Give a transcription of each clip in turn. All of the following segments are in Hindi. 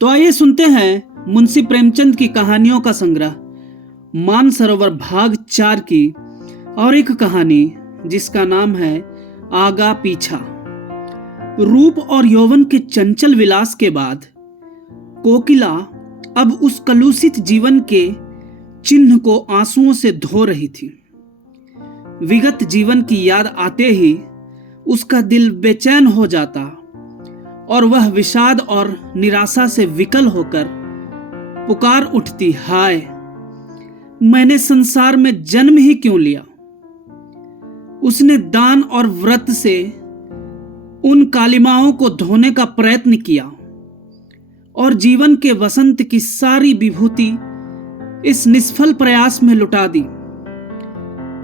तो आइए सुनते हैं मुंशी प्रेमचंद की कहानियों का संग्रह मानसरोवर भाग 4 की और एक कहानी जिसका नाम है आगा पीछा। रूप और यौवन के चंचल विलास के बाद कोकिला अब उस कलुषित जीवन के चिन्ह को आंसुओं से धो रही थी। विगत जीवन की याद आते ही उसका दिल बेचैन हो जाता और वह विषाद और निराशा से विकल होकर पुकार उठती, हाय मैंने संसार में जन्म ही क्यों लिया। उसने दान और व्रत से उन कालिमाओं को धोने का प्रयत्न किया और जीवन के वसंत की सारी विभूति इस निष्फल प्रयास में लुटा दी।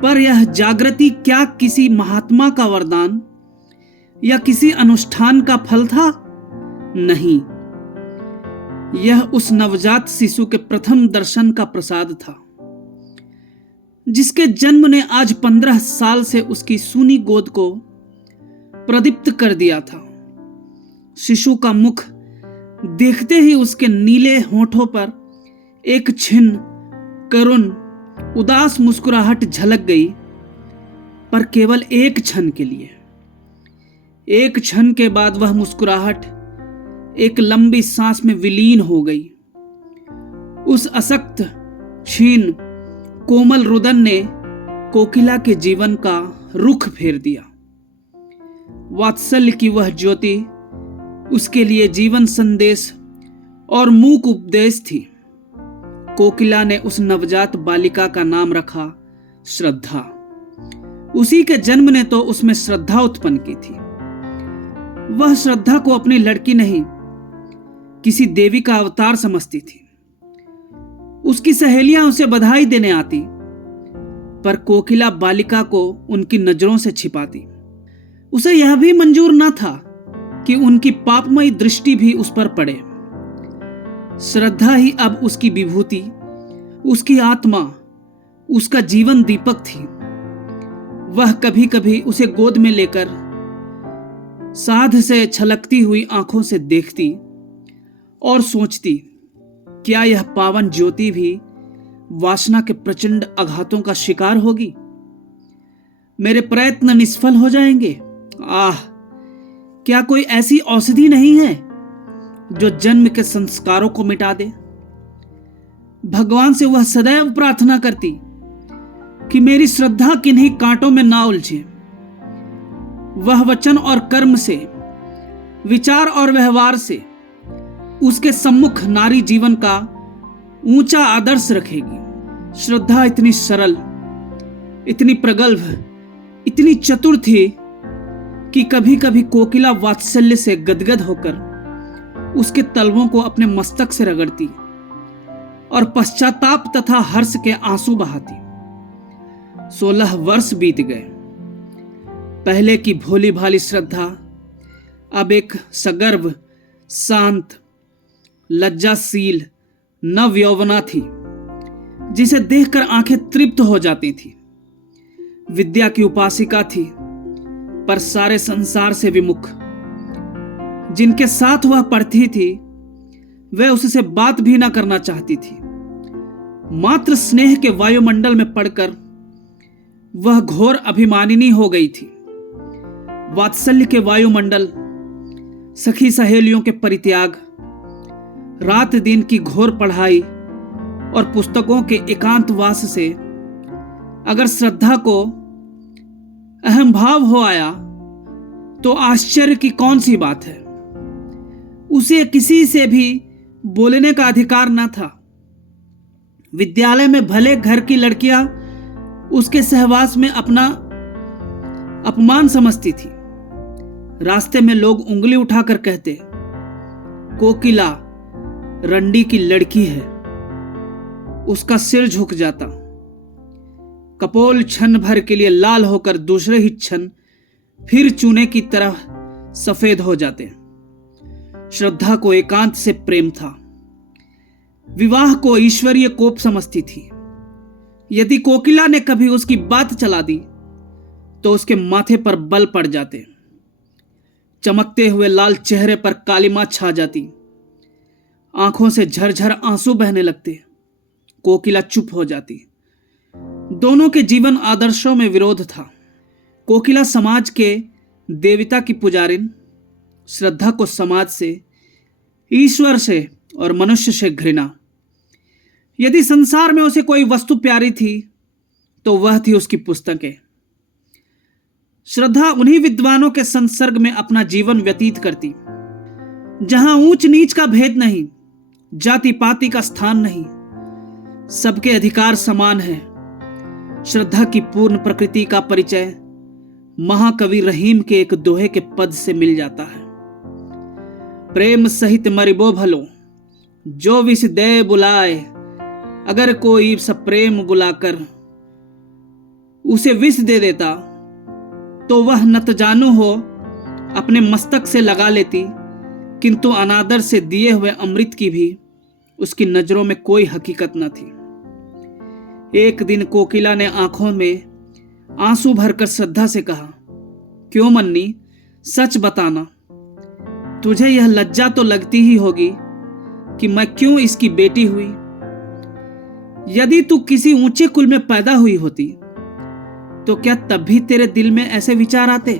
पर यह जागृति क्या किसी महात्मा का वरदान या किसी अनुष्ठान का फल था? नहीं, यह उस नवजात शिशु के प्रथम दर्शन का प्रसाद था, जिसके जन्म ने आज 15 साल से उसकी सूनी गोद को प्रदीप्त कर दिया था। शिशु का मुख देखते ही उसके नीले होठों पर एक क्षण करुण उदास मुस्कुराहट झलक गई, पर केवल एक क्षण के लिए। एक क्षण के बाद वह मुस्कुराहट एक लंबी सांस में विलीन हो गई। उस अशक्त क्षीण कोमल रुदन ने कोकिला के जीवन का रुख फेर दिया। वात्सल्य की वह ज्योति उसके लिए जीवन संदेश और मूक उपदेश थी। कोकिला ने उस नवजात बालिका का नाम रखा श्रद्धा। उसी के जन्म ने तो उसमें श्रद्धा उत्पन्न की थी। वह श्रद्धा को अपनी लड़की नहीं, किसी देवी का अवतार समझती थी। उसकी सहेलियां उसे बधाई देने आती, पर कोकिला बालिका को उनकी नजरों से छिपाती। उसे यह भी मंजूर न था कि उनकी पापमयी दृष्टि भी उस पर पड़े। श्रद्धा ही अब उसकी विभूति, उसकी आत्मा, उसका जीवन दीपक थी। वह कभी कभी उसे गोद में लेकर साध से छलकती हुई आंखों से देखती और सोचती, क्या यह पावन ज्योति भी वासना के प्रचंड आघातों का शिकार होगी? मेरे प्रयत्न निष्फल हो जाएंगे। आह, क्या कोई ऐसी औषधि नहीं है जो जन्म के संस्कारों को मिटा दे? भगवान से वह सदैव प्रार्थना करती कि मेरी श्रद्धा किन्हीं कांटों में ना उलझे। वह वचन और कर्म से, विचार और व्यवहार से उसके सम्मुख नारी जीवन का ऊंचा आदर्श रखेगी। श्रद्धा इतनी सरल, इतनी प्रगल्भ, इतनी चतुर थी कि कभी कभी कोकिला वात्सल्य से गदगद होकर उसके तलवों को अपने मस्तक से रगड़ती और पश्चाताप तथा हर्ष के आंसू बहाती। 16 वर्ष बीत गए। पहले की भोली भाली श्रद्धा अब एक सगर्भ, शांत, लज्जाशील नव यौवना थी, जिसे देखकर आंखें तृप्त हो जाती थी। विद्या की उपासिका थी, पर सारे संसार से विमुख। जिनके साथ वह पढ़ती थी वे उससे बात भी ना करना चाहती थी। मात्र स्नेह के वायुमंडल में पड़कर वह घोर अभिमानिनी हो गई थी। वात्सल्य के वायुमंडल, सखी सहेलियों के परित्याग, रात दिन की घोर पढ़ाई और पुस्तकों के एकांतवास से अगर श्रद्धा को अहम भाव हो आया तो आश्चर्य की कौन सी बात है। उसे किसी से भी बोलने का अधिकार न था। विद्यालय में भले घर की लड़कियां उसके सहवास में अपना अपमान समझती थी। रास्ते में लोग उंगली उठाकर कहते, कोकिला रंडी की लड़की है। उसका सिर झुक जाता। कपोल क्षण भर के लिए लाल होकर दूसरे ही क्षण फिर चूने की तरह सफेद हो जाते। श्रद्धा को एकांत से प्रेम था। विवाह को ईश्वरीय कोप समझती थी। यदि कोकिला ने कभी उसकी बात चला दी तो उसके माथे पर बल पड़ जाते। चमकते हुए लाल चेहरे पर कालिमा छा जाती। आंखों से झरझर आंसू बहने लगते। कोकिला चुप हो जाती। दोनों के जीवन आदर्शों में विरोध था। कोकिला समाज के देवता की पुजारिन, श्रद्धा को समाज से, ईश्वर से और मनुष्य से घृणा। यदि संसार में उसे कोई वस्तु प्यारी थी तो वह थी उसकी पुस्तकें। श्रद्धा उन्हीं विद्वानों के संसर्ग में अपना जीवन व्यतीत करती जहां ऊंच नीच का भेद नहीं, जाति पाति का स्थान नहीं, सबके अधिकार समान है। श्रद्धा की पूर्ण प्रकृति का परिचय महाकवि रहीम के एक दोहे के पद से मिल जाता है। प्रेम सहित मरिबो भलो, जो विष दे बुलाए, अगर कोई सप्रेम बुलाकर उसे विष दे देता तो वह नत जानू हो अपने मस्तक से लगा लेती, किंतु अनादर से दिए हुए अमृत की भी उसकी नजरों में कोई हकीकत न थी। एक दिन कोकिला ने आंखों में आंसू भरकर श्रद्धा से कहा, क्यों मन्नी, सच बताना, तुझे यह लज्जा तो लगती ही होगी कि मैं क्यों इसकी बेटी हुई। यदि तू किसी ऊंचे कुल में पैदा हुई होती तो क्या तब भी तेरे दिल में ऐसे विचार आते?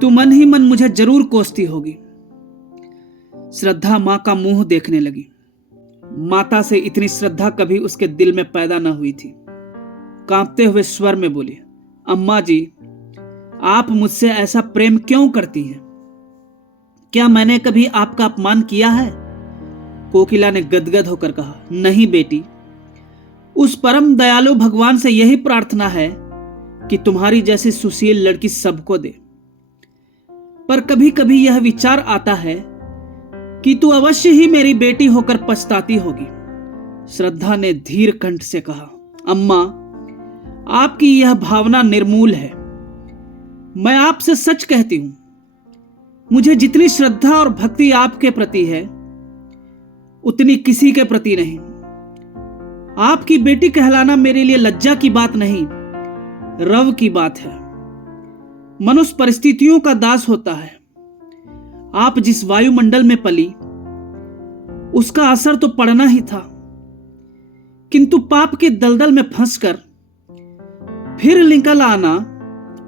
तू मन ही मन मुझे जरूर कोसती होगी। श्रद्धा मां का मुंह देखने लगी। माता से इतनी श्रद्धा कभी उसके दिल में पैदा न हुई थी। कांपते हुए स्वर में बोली, अम्मा जी, आप मुझसे ऐसा प्रेम क्यों करती हैं? क्या मैंने कभी आपका अपमान किया है? कोकिला ने गदगद होकर कहा, नहीं बेटी, उस परम दयालु भगवान से यही प्रार्थना है कि तुम्हारी जैसी सुशील लड़की सबको दे। पर कभी कभी यह विचार आता है कि तू अवश्य ही मेरी बेटी होकर पछताती होगी। श्रद्धा ने धीर कंठ से कहा, अम्मा, आपकी यह भावना निर्मूल है। मैं आपसे सच कहती हूं, मुझे जितनी श्रद्धा और भक्ति आपके प्रति है उतनी किसी के प्रति नहीं। आपकी बेटी कहलाना मेरे लिए लज्जा की बात नहीं, रव की बात है। मनुष्य परिस्थितियों का दास होता है। आप जिस वायुमंडल में पली उसका असर तो पड़ना ही था, किंतु पाप के दलदल में फंसकर फिर निकल आना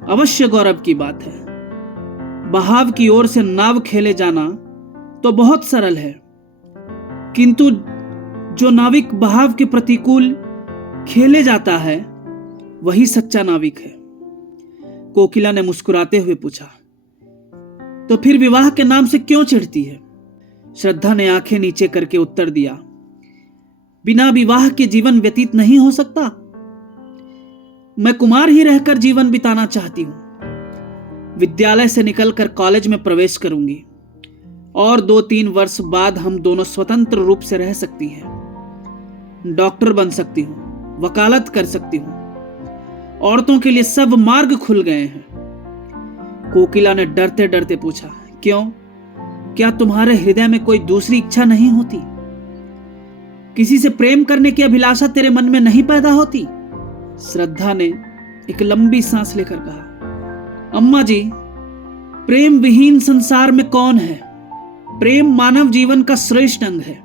अवश्य गौरव की बात है। बहाव की ओर से नाव खेले जाना तो बहुत सरल है, किंतु जो नाविक बहाव के प्रतिकूल खेले जाता है वही सच्चा नाविक है। कोकिला ने मुस्कुराते हुए पूछा, तो फिर विवाह के नाम से क्यों चिढ़ती है? श्रद्धा ने आंखें नीचे करके उत्तर दिया, बिना विवाह के जीवन व्यतीत नहीं हो सकता। मैं कुमार ही रहकर जीवन बिताना चाहती हूं। विद्यालय से निकलकर कॉलेज में प्रवेश करूंगी और 2-3 वर्ष बाद हम दोनों स्वतंत्र रूप से रह सकती हैं। डॉक्टर बन सकती हूं, वकालत कर सकती हूं। औरतों के लिए सब मार्ग खुल गए हैं। कोकिला ने डरते डरते पूछा, क्यों? क्या तुम्हारे हृदय में कोई दूसरी इच्छा नहीं होती? किसी से प्रेम करने की अभिलाषा तेरे मन में नहीं पैदा होती? श्रद्धा ने एक लंबी सांस लेकर कहा, अम्मा जी, प्रेम विहीन संसार में कौन है? प्रेम मानव जीवन का श्रेष्ठ अंग है।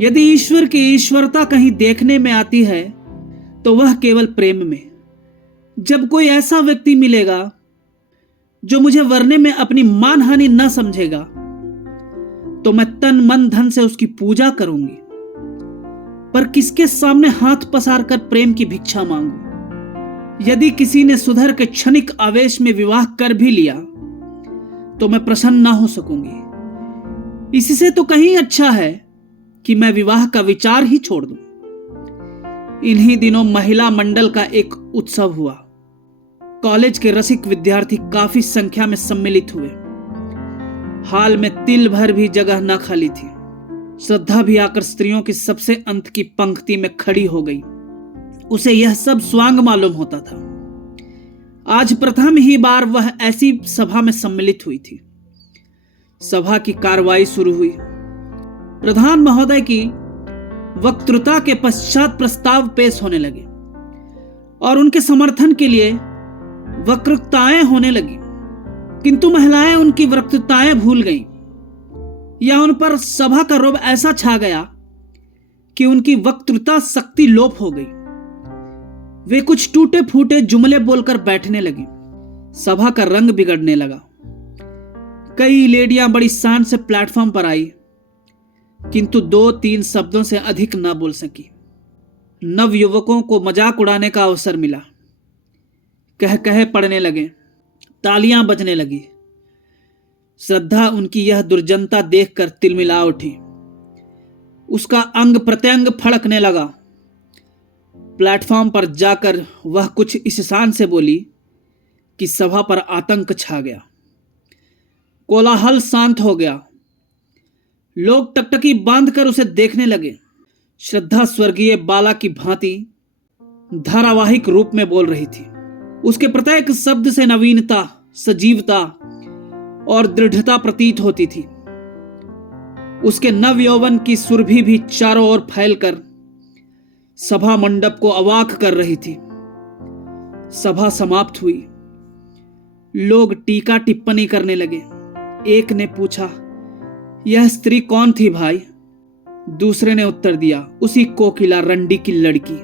यदि ईश्वर की ईश्वरता कहीं देखने में आती है तो वह केवल प्रेम में। जब कोई ऐसा व्यक्ति मिलेगा जो मुझे वरने में अपनी मानहानि न समझेगा तो मैं तन मन धन से उसकी पूजा करूंगी, पर किसके सामने हाथ पसार कर प्रेम की भिक्षा मांगू? यदि किसी ने सुधर के क्षणिक आवेश में विवाह कर भी लिया तो मैं प्रसन्न ना हो सकूंगी। इससे तो कहीं अच्छा है कि मैं विवाह का विचार ही छोड़ दूं। इन्हीं दिनों महिला मंडल का एक उत्सव हुआ। कॉलेज के रसिक विद्यार्थी काफी संख्या में सम्मिलित हुए। हाल में तिल भर भी जगह न खाली थी। श्रद्धा भी आकर स्त्रियों की सबसे अंत की पंक्ति में खड़ी हो गई। उसे यह सब स्वांग मालूम होता था। आज प्रथम ही बार वह ऐसी सभा में सम्मिलित हुई थी। सभा की कार्रवाई शुरू हुई। प्रधान महोदय की वक्तृता के पश्चात प्रस्ताव पेश होने लगे और उनके समर्थन के लिए वक्तृताएं होने लगी, किंतु महिलाएं उनकी वक्तृताएं भूल गईं। या उन पर सभा का रोब ऐसा छा गया कि उनकी वक्तृता शक्ति लोप हो गई। वे कुछ टूटे फूटे जुमले बोलकर बैठने लगी। सभा का रंग बिगड़ने लगा। कई लेडियां बड़ी शान से प्लेटफॉर्म पर आई, किंतु 2-3 शब्दों से अधिक न बोल सकी। नव युवकों को मजाक उड़ाने का अवसर मिला। कह कहे पड़ने लगे, तालियां बजने लगी। श्रद्धा उनकी यह दुर्जनता देखकर तिलमिला उठी। उसका अंग प्रत्यंग फड़कने लगा। प्लेटफॉर्म पर जाकर वह कुछ इस शान से बोली कि सभा पर आतंक छा गया। कोलाहल शांत हो गया। लोग टकटकी बांधकर उसे देखने लगे। श्रद्धा स्वर्गीय बाला की भांति धारावाहिक रूप में बोल रही थी। उसके प्रत्येक शब्द से नवीनता, सजीवता और दृढ़ता प्रतीत होती थी। उसके नव यौवन की सुरभि भी चारों ओर फैलकर सभा मंडप को अवाक कर रही थी। सभा समाप्त हुई। लोग टीका टिप्पणी करने लगे। एक ने पूछा, यह स्त्री कौन थी भाई? दूसरे ने उत्तर दिया, उसी कोकिला रंडी की लड़की।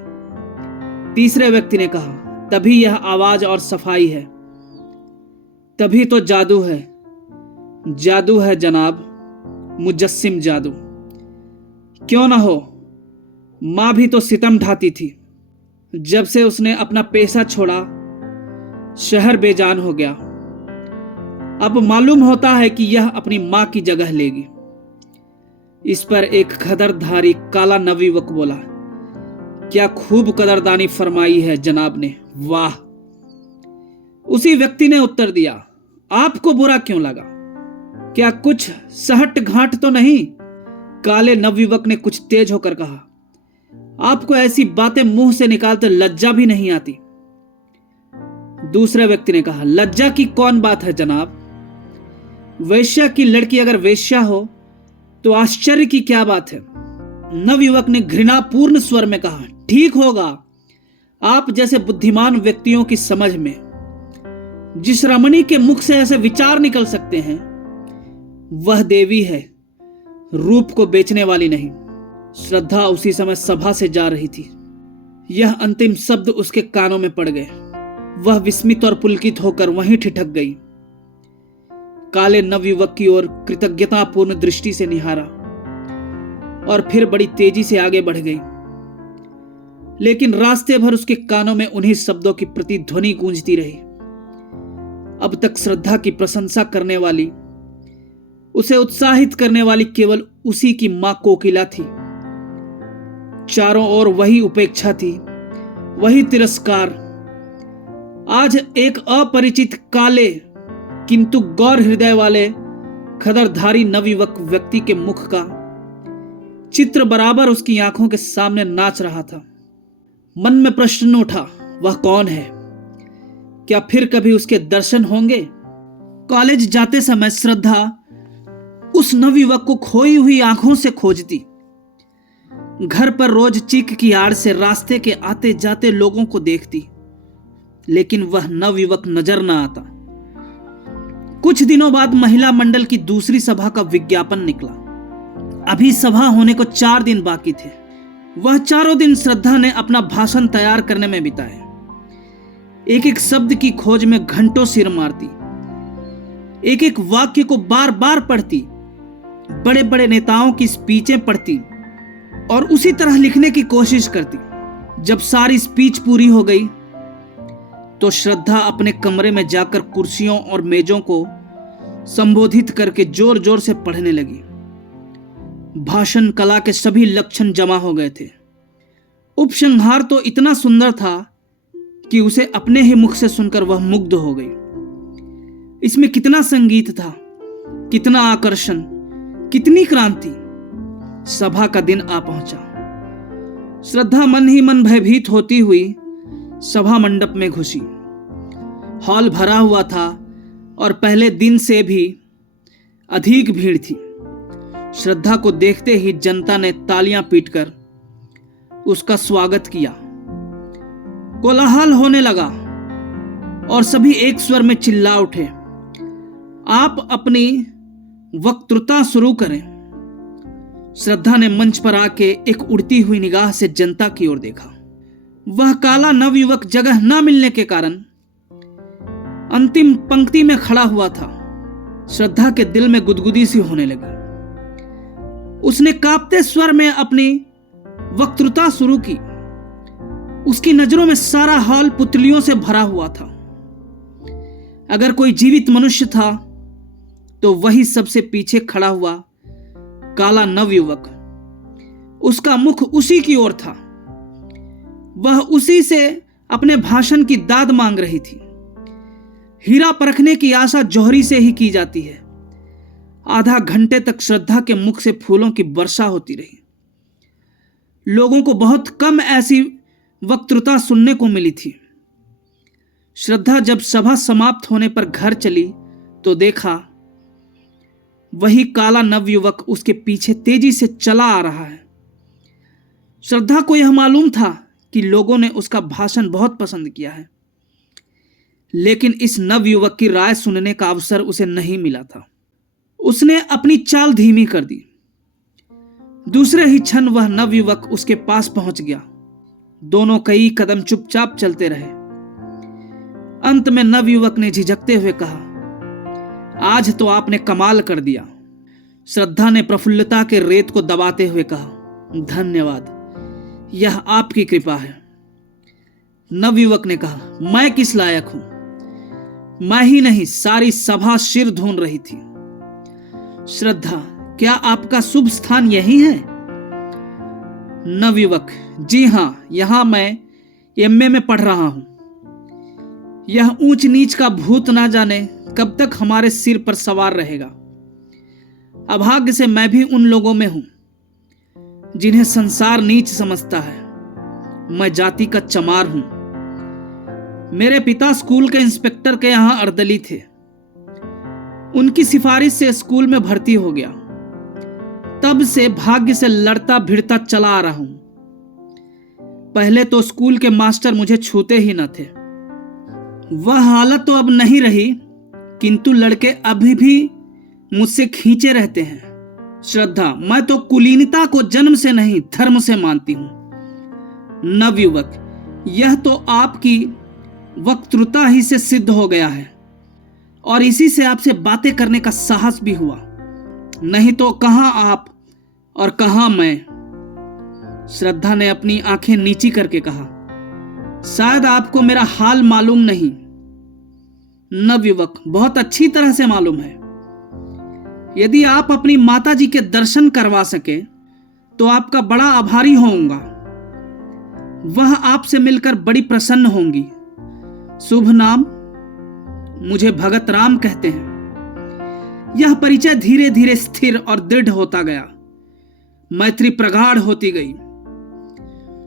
तीसरे व्यक्ति ने कहा, तभी यह आवाज और सफाई है, तभी तो जादू है। जादू है जनाब, मुजस्सिम जादू। क्यों ना हो, मां भी तो सितम ढाती थी। जब से उसने अपना पेशा छोड़ा, शहर बेजान हो गया। अब मालूम होता है कि यह अपनी मां की जगह लेगी। इस पर एक खदरधारी काला नवयुवक बोला, क्या खूब कदरदानी फरमाई है जनाब ने, वाह। उसी व्यक्ति ने उत्तर दिया, आपको बुरा क्यों लगा? क्या कुछ सहट घाट तो नहीं? काले नवयुवक ने कुछ तेज होकर कहा, आपको ऐसी बातें मुंह से निकालते लज्जा भी नहीं आती? दूसरे व्यक्ति ने कहा, लज्जा की कौन बात है जनाब? वैश्या की लड़की अगर वेश्या हो तो आश्चर्य की क्या बात है? नवयुवक ने घृणापूर्ण स्वर में कहा, ठीक होगा, आप जैसे बुद्धिमान व्यक्तियों की समझ में जिस रमणी के मुख से ऐसे विचार निकल सकते हैं, वह देवी है, रूप को बेचने वाली नहीं। श्रद्धा उसी समय सभा से जा रही थी। यह अंतिम शब्द उसके कानों में पड़ गए। वह विस्मित और पुलकित होकर वहीं ठिठक गई। काले नवयुवक की ओर कृतज्ञतापूर्ण दृष्टि से निहारा और फिर बड़ी तेजी से आगे बढ़ गई। लेकिन रास्ते भर उसके कानों में उन्हीं शब्दों की प्रतिध्वनि गूंजती रही। अब तक श्रद्धा की प्रशंसा करने वाली, उसे उत्साहित करने वाली केवल उसी की मां कोकिला थी। चारों ओर वही उपेक्षा थी, वही तिरस्कार। आज एक अपरिचित काले किंतु गौर हृदय वाले खदरधारी नवयुवक व्यक्ति के मुख का चित्र बराबर उसकी आंखों के सामने नाच रहा था। मन में प्रश्न उठा, वह कौन है? क्या फिर कभी उसके दर्शन होंगे? कॉलेज जाते समय श्रद्धा उस नवयुवक को खोई हुई आंखों से खोजती। घर पर रोज चीख की आड़ से रास्ते के आते जाते लोगों को देखती, लेकिन वह नवयुवक नजर न आता। कुछ दिनों बाद महिला मंडल की दूसरी सभा का विज्ञापन निकला। अभी सभा होने को 4 दिन बाकी थे। वह 4 दिन श्रद्धा ने अपना भाषण तैयार करने में बिताए। एक एक शब्द की खोज में घंटों सिर मारती, एक एक वाक्य को बार बार पढ़ती, बड़े बड़े नेताओं की स्पीचें पढ़ती और उसी तरह लिखने की कोशिश करती। जब सारी स्पीच पूरी हो गई तो श्रद्धा अपने कमरे में जाकर कुर्सियों और मेजों को संबोधित करके जोर जोर से पढ़ने लगी। भाषण कला के सभी लक्षण जमा हो गए थे। उपसंहार तो इतना सुंदर था कि उसे अपने ही मुख से सुनकर वह मुग्ध हो गई। इसमें कितना संगीत था, कितना आकर्षण, कितनी क्रांति। सभा का दिन आ पहुंचा। श्रद्धा मन ही मन भयभीत होती हुई सभा मंडप में घुसी। हॉल भरा हुआ था और पहले दिन से भी अधिक भीड़ थी। श्रद्धा को देखते ही जनता ने तालियां पीटकर उसका स्वागत किया। कोलाहल होने लगा और सभी एक स्वर में चिल्ला उठे, आप अपनी वक्तृता शुरू करें। श्रद्धा ने मंच पर आके एक उड़ती हुई निगाह से जनता की ओर देखा। वह काला नवयुवक जगह न मिलने के कारण अंतिम पंक्ति में खड़ा हुआ था। श्रद्धा के दिल में गुदगुदी सी होने लगी। उसने कांपते स्वर में अपनी वक्तृता शुरू की। उसकी नजरों में सारा हॉल पुतलियों से भरा हुआ था। अगर कोई जीवित मनुष्य था तो वही सबसे पीछे खड़ा हुआ काला नवयुवक। उसका मुख उसी की ओर था। वह उसी से अपने भाषण की दाद मांग रही थी। हीरा परखने की आशा जौहरी से ही की जाती है। आधा घंटे तक श्रद्धा के मुख से फूलों की वर्षा होती रही। लोगों को बहुत कम ऐसी वक्तृता सुनने को मिली थी। श्रद्धा जब सभा समाप्त होने पर घर चली तो देखा वही काला नवयुवक उसके पीछे तेजी से चला आ रहा है। श्रद्धा को यह मालूम था कि लोगों ने उसका भाषण बहुत पसंद किया है, लेकिन इस नवयुवक की राय सुनने का अवसर उसे नहीं मिला था। उसने अपनी चाल धीमी कर दी। दूसरे ही क्षण वह नवयुवक उसके पास पहुंच गया। दोनों कई कदम चुपचाप चलते रहे। अंत में नवयुवक ने झिझकते हुए कहा, आज तो आपने कमाल कर दिया। श्रद्धा ने प्रफुल्लता के रेत को दबाते हुए कहा, धन्यवाद, यह आपकी कृपा है। नवयुवक ने कहा, मैं किस लायक हूं? मैं ही नहीं, सारी सभा सिर ढूंढ रही थी। श्रद्धा, क्या आपका शुभ स्थान यही है? नवयुवक, जी हां, यहां मैं एमए में पढ़ रहा हूं। यह ऊंच नीच का भूत ना जाने कब तक हमारे सिर पर सवार रहेगा। अभाग्य से मैं भी उन लोगों में हूं जिन्हें संसार नीच समझता है। मैं जाति का चमार हूं। मेरे पिता स्कूल के इंस्पेक्टर के यहां अर्दली थे। उनकी सिफारिश से स्कूल में भर्ती हो गया। तब से भाग्य से लड़ता भिड़ता चला आ रहा हूं। पहले तो स्कूल के मास्टर मुझे छूते ही न थे। वह हालत तो अब नहीं रही, किंतु लड़के अभी भी मुझसे खींचे रहते हैं। श्रद्धा, मैं तो कुलीनता को जन्म से नहीं धर्म से मानती हूं। नवयुवक, यह तो आपकी वक्तृता ही से सिद्ध हो गया है और इसी से आपसे बातें करने का साहस भी हुआ। नहीं तो कहां आप और कहां मैं। श्रद्धा ने अपनी आंखें नीची करके कहा, शायद आपको मेरा हाल मालूम नहीं। नवयुवक, बहुत अच्छी तरह से मालूम है। यदि आप अपनी माताजी के दर्शन करवा सके तो आपका बड़ा आभारी होऊंगा। वह आपसे मिलकर बड़ी प्रसन्न होंगी। शुभ नाम? मुझे भगत राम कहते हैं। यह परिचय धीरे धीरे स्थिर और दृढ़ होता गया। मैत्री प्रगाढ़ होती गई।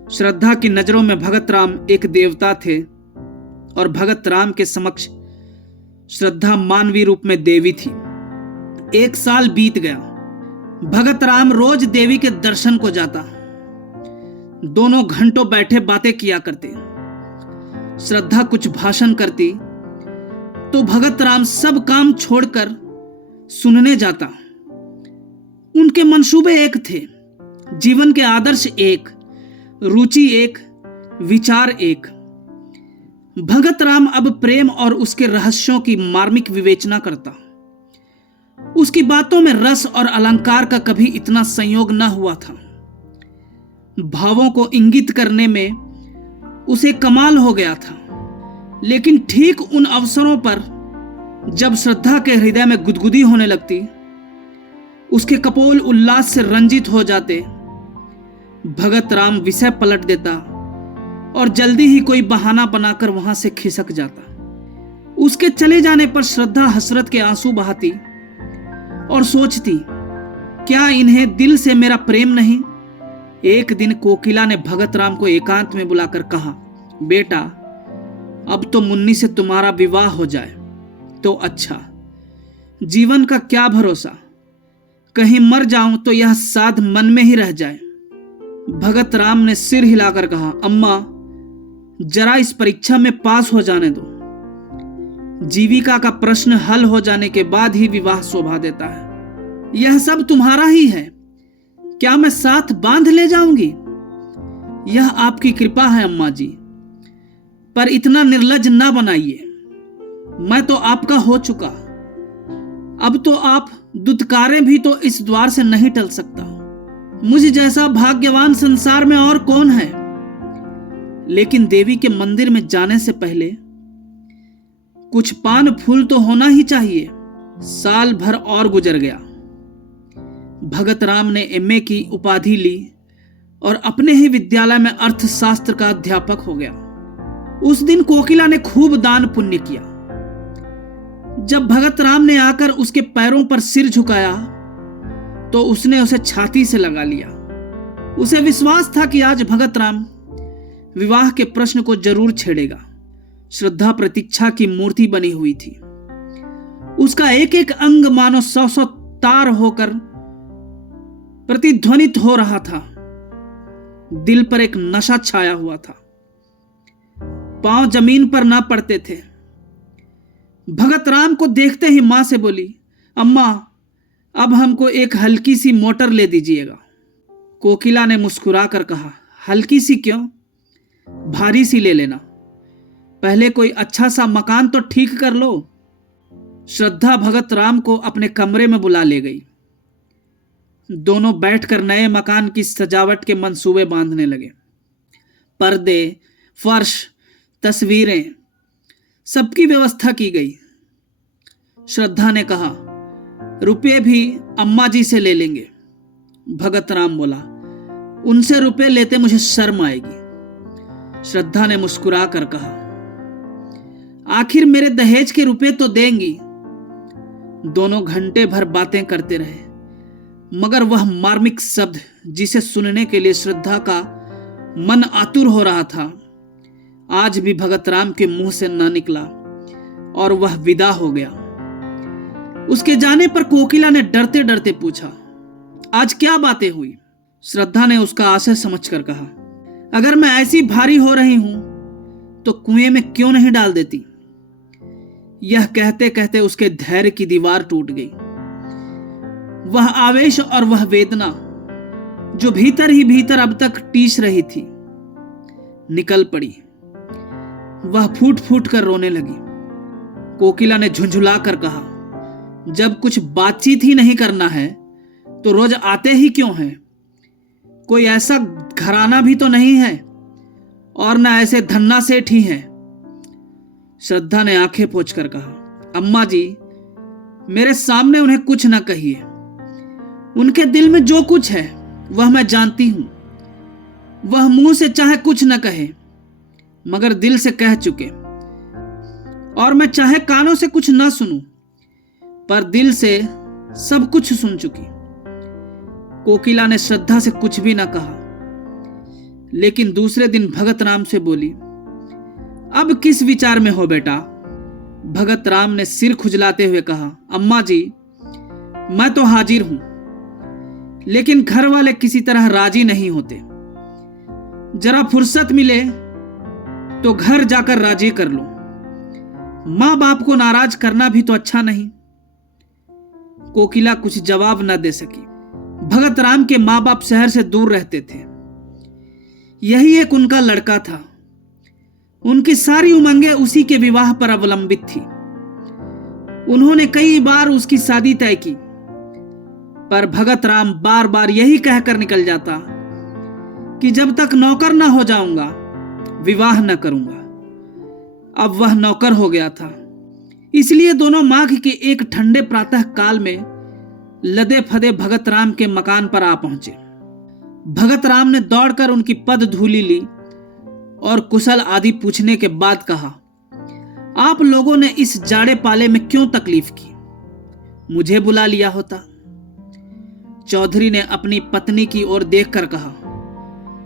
श्रद्धा की नजरों में भगत राम एक देवता थे और भगत राम के समक्ष श्रद्धा मानवीय रूप में देवी थी। 1 साल बीत गया। भगत राम रोज देवी के दर्शन को जाता। दोनों घंटों बैठे बातें किया करते। श्रद्धा कुछ भाषण करती तो भगत राम सब काम छोड़कर सुनने जाता। उनके मंसूबे एक थे, जीवन के आदर्श एक, रुचि एक, विचार एक। भगत राम अब प्रेम और उसके रहस्यों की मार्मिक विवेचना करता। उसकी बातों में रस और अलंकार का कभी इतना संयोग न हुआ था। भावों को इंगित करने में उसे कमाल हो गया था। लेकिन ठीक उन अवसरों पर जब श्रद्धा के हृदय में गुदगुदी होने लगती, उसके कपोल उल्लास से रंजित हो जाते, भगत राम विषय पलट देता और जल्दी ही कोई बहाना बनाकर वहां से खिसक जाता। उसके चले जाने पर श्रद्धा हसरत के आंसू बहाती और सोचती, क्या इन्हें दिल से मेरा प्रेम नहीं। एक दिन कोकिला ने भगत राम को एकांत में बुलाकर कहा, बेटा, अब तो मुन्नी से तुम्हारा विवाह हो जाए तो अच्छा। जीवन का क्या भरोसा, कहीं मर जाऊं तो यह साध मन में ही रह जाए। भगत राम ने सिर हिलाकर कहा, अम्मा, जरा इस परीक्षा में पास हो जाने दो। जीविका का प्रश्न हल हो जाने के बाद ही विवाह शोभा देता है। यह सब तुम्हारा ही है, क्या मैं साथ बांध ले जाऊंगी? यह आपकी कृपा है अम्मा जी, पर इतना निर्लज ना बनाइए। मैं तो आपका हो चुका, अब तो आप दुत्कारें भी तो इस द्वार से नहीं टल सकता। मुझ जैसा भाग्यवान संसार में और कौन है? लेकिन देवी के मंदिर में जाने से पहले कुछ पान फूल तो होना ही चाहिए। साल भर और गुजर गया। भगत राम ने एमए की उपाधि ली और अपने ही विद्यालय में अर्थशास्त्र का अध्यापक हो गया। उस दिन कोकिला ने खूब दान पुण्य किया। जब भगत राम ने आकर उसके पैरों पर सिर झुकाया तो उसने उसे छाती से लगा लिया। उसे विश्वास था कि आज भगत राम विवाह के प्रश्न को जरूर छेड़ेगा। श्रद्धा प्रतीक्षा की मूर्ति बनी हुई थी। उसका एक एक अंग मानो 100 तार होकर प्रतिध्वनित हो रहा था। दिल पर एक नशा छाया हुआ था। पांव जमीन पर ना पड़ते थे। भगत राम को देखते ही मां से बोली, अम्मा, अब हमको एक हल्की सी मोटर ले दीजिएगा। कोकिला ने मुस्कुरा कर कहा, हल्की सी क्यों, भारी सी ले लेना। पहले कोई अच्छा सा मकान तो ठीक कर लो। श्रद्धा भगत राम को अपने कमरे में बुला ले गई। दोनों बैठकर नए मकान की सजावट के मंसूबे बांधने लगे। पर्दे, फर्श, तस्वीरें, सबकी व्यवस्था की गई। श्रद्धा ने कहा, रुपये भी अम्मा जी से ले लेंगे। भगत राम बोला, उनसे रुपये लेते मुझे शर्म आएगी। श्रद्धा ने मुस्कुरा कर कहा, आखिर मेरे दहेज के रुपये तो देंगी। दोनों घंटे भर बातें करते रहे, मगर वह मार्मिक शब्द जिसे सुनने के लिए श्रद्धा का मन आतुर हो रहा था, आज भी भगत राम के मुंह से न निकला और वह विदा हो गया। उसके जाने पर कोकिला ने डरते डरते पूछा, आज क्या बातें हुई? श्रद्धा ने उसका आशय समझकर कहा, अगर मैं ऐसी भारी हो रही हूं तो कुएं में क्यों नहीं डाल देती? यह कहते कहते उसके धैर्य की दीवार टूट गई। वह आवेश और वह वेदना जो भीतर ही भीतर अब तक टीस रही थी, निकल पड़ी। वह फूट फूट कर रोने लगी। कोकिला ने झुंझुला कर कहा, जब कुछ बातचीत ही नहीं करना है तो रोज आते ही क्यों हैं? कोई ऐसा घराना भी तो नहीं है और न ऐसे धन्ना सेठ ही हैं। श्रद्धा ने आंखें पोंछकर कहा, अम्मा जी, मेरे सामने उन्हें कुछ न कहिए। उनके दिल में जो कुछ है वह मैं जानती हूं। वह मुंह से चाहे कुछ न कहे, मगर दिल से कह चुके, और मैं चाहे कानों से कुछ न सुनूं, पर दिल से सब कुछ सुन चुकी। कोकिला ने श्रद्धा से कुछ भी न कहा, लेकिन दूसरे दिन भगत राम से बोली, अब किस विचार में हो बेटा? भगत राम ने सिर खुजलाते हुए कहा, अम्मा जी, मैं तो हाजिर हूं, लेकिन घर वाले किसी तरह राजी नहीं होते। जरा फुर्सत मिले तो घर जाकर राजी कर लो। मां बाप को नाराज करना भी तो अच्छा नहीं। कोकिला कुछ जवाब न दे सकी। भगत राम के मां बाप शहर से दूर रहते थे। यही एक उनका लड़का था। उनकी सारी उमंगें उसी के विवाह पर अवलंबित थी। उन्होंने कई बार उसकी शादी तय की, पर भगत राम बार बार यही कहकर निकल जाता कि जब तक नौकर ना हो जाऊंगा विवाह न करूंगा। अब वह नौकर हो गया था। इसलिए दोनों माघ के एक ठंडे प्रातः काल में लदे फदे भगत राम के मकान पर आ पहुंचे। भगत राम ने दौड़कर उनकी पद धूली ली और कुशल आदि पूछने के बाद कहा, आप लोगों ने इस जाड़े पाले में क्यों तकलीफ की? मुझे बुला लिया होता। चौधरी ने अपनी पत्नी की ओर देखकर कहा,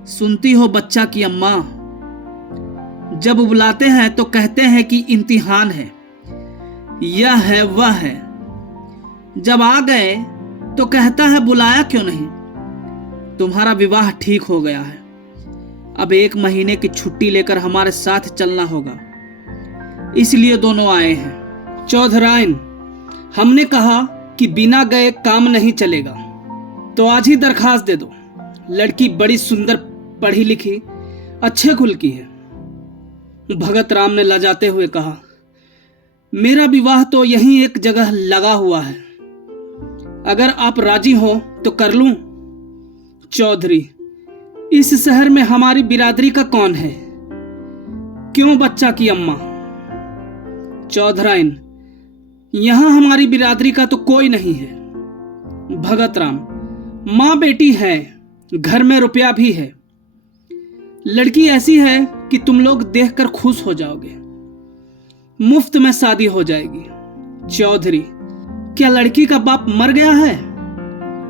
सुनती हो बच्चा की अम्मा, जब बुलाते हैं तो कहते हैं कि इम्तिहान है, यह है वह है। जब आ गए तो कहता है बुलाया क्यों नहीं? तुम्हारा विवाह ठीक हो गया है। अब 1 महीने की छुट्टी लेकर हमारे साथ चलना होगा, इसलिए दोनों आए हैं। चौधराइन, हमने कहा कि बिना गए काम नहीं चलेगा, तो आज ही दरखास्त दे दो। लड़की बड़ी सुंदर, पढ़ी लिखी, अच्छे कुल की है। भगत राम ने लजाते हुए कहा, मेरा विवाह तो यहीं एक जगह लगा हुआ है, अगर आप राजी हो तो कर लूं। चौधरी, इस शहर में हमारी बिरादरी का कौन है? क्यों बच्चा की अम्मा? चौधराइन, यहां हमारी बिरादरी का तो कोई नहीं है। भगत राम, मां बेटी है, घर में रुपया भी है। लड़की ऐसी है कि तुम लोग देखकर खुश हो जाओगे। मुफ्त में शादी हो जाएगी। चौधरी, क्या लड़की का बाप मर गया है?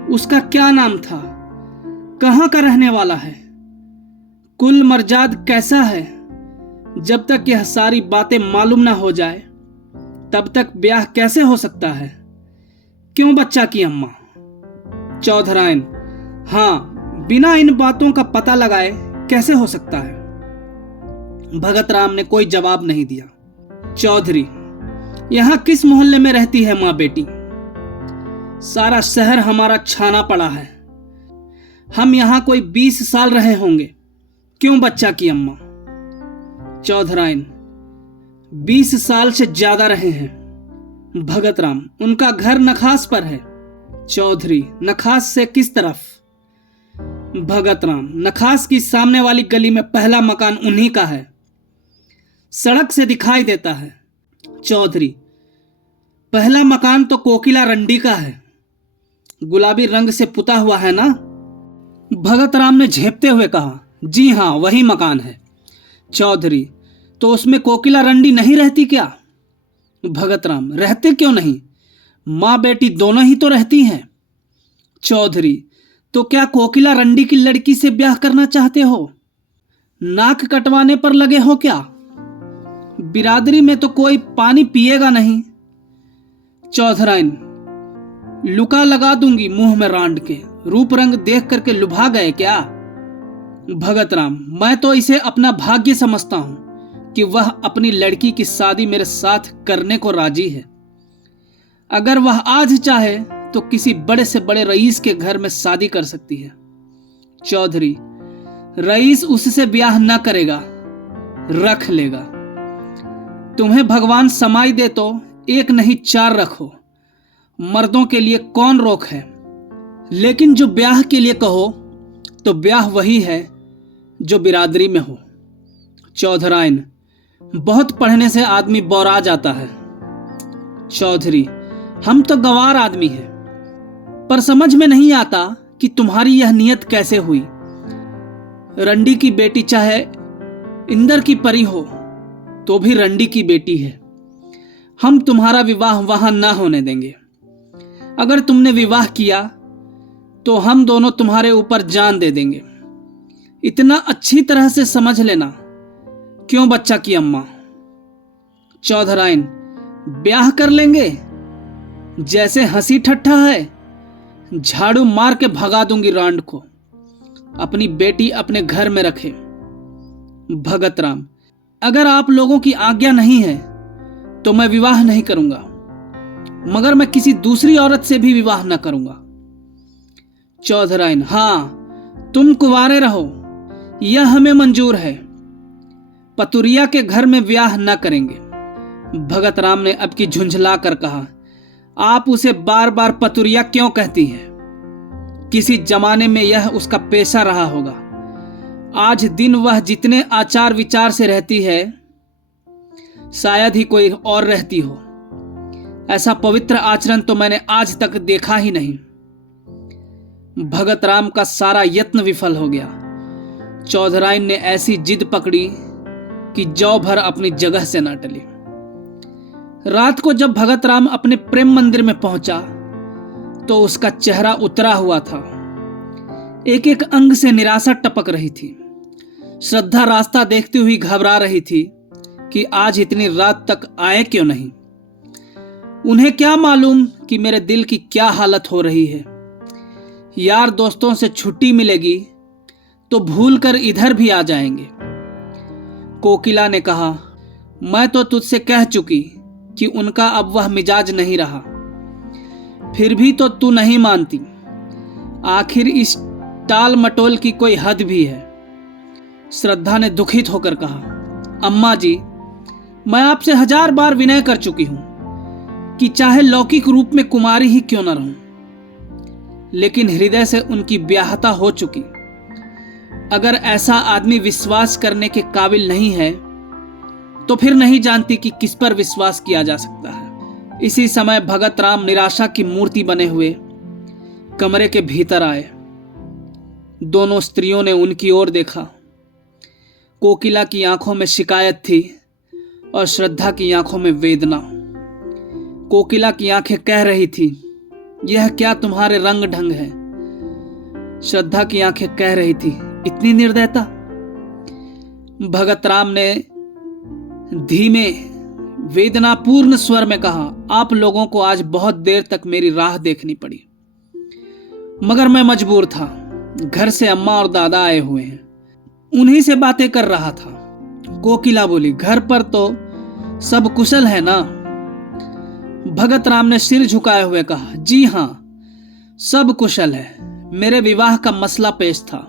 उसका क्या नाम था? कहां का रहने वाला है? कुल मर्जाद कैसा है? जब तक यह सारी बातें मालूम ना हो जाए तब तक ब्याह कैसे हो सकता है? क्यों बच्चा की अम्मा? चौधराइन, हां, बिना इन बातों का पता लगाए कैसे हो सकता है? भगत राम ने कोई जवाब नहीं दिया। चौधरी, यहां किस मोहल्ले में रहती है मां बेटी? सारा शहर हमारा छाना पड़ा है। हम यहां कोई 20 साल रहे होंगे। क्यों बच्चा की अम्मा? चौधराइन, 20 साल से ज्यादा रहे हैं। भगत राम, उनका घर नखास पर है। चौधरी, नखास से किस तरफ? भगत राम, नखास की सामने वाली गली में पहला मकान उन्हीं का है, सड़क से दिखाई देता है। चौधरी, पहला मकान तो कोकिला रंडी का है, गुलाबी रंग से पुता हुआ है ना? भगत राम ने झेपते हुए कहा, जी हां, वही मकान है। चौधरी, तो उसमें कोकिला रंडी नहीं रहती क्या? भगत राम, रहते क्यों नहीं, मां बेटी दोनों ही तो रहती हैं। चौधरी, तो क्या कोकिला रंडी की लड़की से ब्याह करना चाहते हो? नाक कटवाने पर लगे हो क्या? बिरादरी में तो कोई पानी पिएगा नहीं। चौधराइन, लुका लगा दूंगी मुंह में रांड के। रूप रंग देख करके लुभा गए क्या? भगत राम, मैं तो इसे अपना भाग्य समझता हूं कि वह अपनी लड़की की शादी मेरे साथ करने को राजी है। अगर वह आज चाहे तो किसी बड़े से बड़े रईस के घर में शादी कर सकती है। चौधरी, रईस उससे ब्याह न करेगा, रख लेगा। तुम्हें भगवान समाई दे तो एक नहीं 4 रखो, मर्दों के लिए कौन रोक है। लेकिन जो ब्याह के लिए कहो तो ब्याह वही है जो बिरादरी में हो। चौधराइन, बहुत पढ़ने से आदमी बौरा जाता है। चौधरी, हम तो गंवार आदमी हैं, पर समझ में नहीं आता कि तुम्हारी यह नियत कैसे हुई। रंडी की बेटी चाहे इंदर की परी हो तो भी रंडी की बेटी है। हम तुम्हारा विवाह वहां ना होने देंगे। अगर तुमने विवाह किया तो हम दोनों तुम्हारे ऊपर जान दे देंगे। इतना अच्छी तरह से समझ लेना। क्यों बच्चा की अम्मा? चौधराइन, ब्याह कर लेंगे। जैसे हंसी ठट्ठा है, झाड़ू मार के भगा दूंगी रांड को। अपनी बेटी अपने घर में रखे। भगत राम, अगर आप लोगों की आज्ञा नहीं है तो मैं विवाह नहीं करूंगा, मगर मैं किसी दूसरी औरत से भी विवाह न करूंगा। चौधराइन, हां, तुम कुंवारे रहो, यह हमें मंजूर है। पतुरिया के घर में ब्याह न करेंगे। भगत राम ने अब की झुंझला कर कहा, आप उसे बार बार पतुरिया क्यों कहती हैं? किसी जमाने में यह उसका पेशा रहा होगा। आज दिन वह जितने आचार विचार से रहती है, शायद ही कोई और रहती हो। ऐसा पवित्र आचरण तो मैंने आज तक देखा ही नहीं। भगत राम का सारा यत्न विफल हो गया। चौधराइन ने ऐसी जिद पकड़ी कि जौ भर अपनी जगह से न टली। रात को जब भगत राम अपने प्रेम मंदिर में पहुंचा तो उसका चेहरा उतरा हुआ था। एक एक अंग से निराशा टपक रही थी। श्रद्धा रास्ता देखती हुई घबरा रही थी कि आज इतनी रात तक आए क्यों नहीं। उन्हें क्या मालूम कि मेरे दिल की क्या हालत हो रही है। यार दोस्तों से छुट्टी मिलेगी तो भूल कर इधर भी आ जाएंगे। कोकिला ने कहा, मैं तो तुझसे कह चुकी कि उनका अब वह मिजाज नहीं रहा। फिर भी तो तू नहीं मानती। आखिर इस टाल मटोल की कोई हद भी है। श्रद्धा ने दुखित होकर कहा, अम्मा जी, मैं आपसे 1000 बार विनय कर चुकी हूं कि चाहे लौकिक रूप में कुमारी ही क्यों न रहूं, लेकिन हृदय से उनकी ब्याहता हो चुकी। अगर ऐसा आदमी विश्वास करने के काबिल नहीं है तो फिर नहीं जानती कि किस पर विश्वास किया जा सकता है। इसी समय भगत राम निराशा की मूर्ति बने हुए कमरे के भीतर आए। दोनों स्त्रियों ने उनकी ओर देखा। कोकिला की आंखों में शिकायत थी और श्रद्धा की आंखों में वेदना। कोकिला की आंखें कह रही थी, यह क्या तुम्हारे रंग ढंग है। श्रद्धा की आंखें कह रही थी, इतनी निर्दयता। भगत राम ने धीमे वेदनापूर्ण स्वर में कहा, आप लोगों को आज बहुत देर तक मेरी राह देखनी पड़ी, मगर मैं मजबूर था। घर से अम्मा और दादा आए हुए हैं, उन्हीं से बातें कर रहा था। कोकिला बोली, घर पर तो सब कुशल है ना। भगत राम ने सिर झुकाए हुए कहा, जी हां, सब कुशल है। मेरे विवाह का मसला पेश था।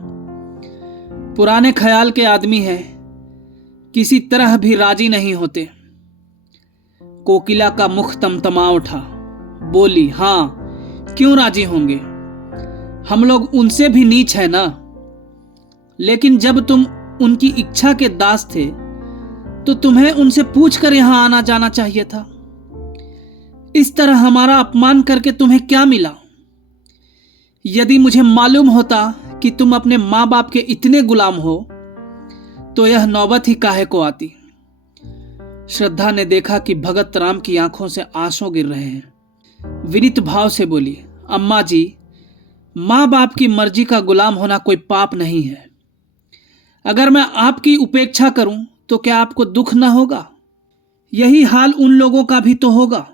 पुराने ख्याल के आदमी हैं, किसी तरह भी राजी नहीं होते। कोकिला का मुख तमतमा उठा। बोली, हां, क्यों राजी होंगे, हम लोग उनसे भी नीच है ना। लेकिन जब तुम उनकी इच्छा के दास थे तो तुम्हें उनसे पूछकर यहां आना जाना चाहिए था। इस तरह हमारा अपमान करके तुम्हें क्या मिला। यदि मुझे मालूम होता कि तुम अपने मां बाप के इतने गुलाम हो तो यह नौबत ही काहे को आती। श्रद्धा ने देखा कि भगत राम की आंखों से आंसू गिर रहे हैं। विनीत भाव से बोली, अम्मा जी, मां बाप की मर्जी का गुलाम होना कोई पाप नहीं है। अगर मैं आपकी उपेक्षा करूं तो क्या आपको दुख न होगा। यही हाल उन लोगों का भी तो होगा।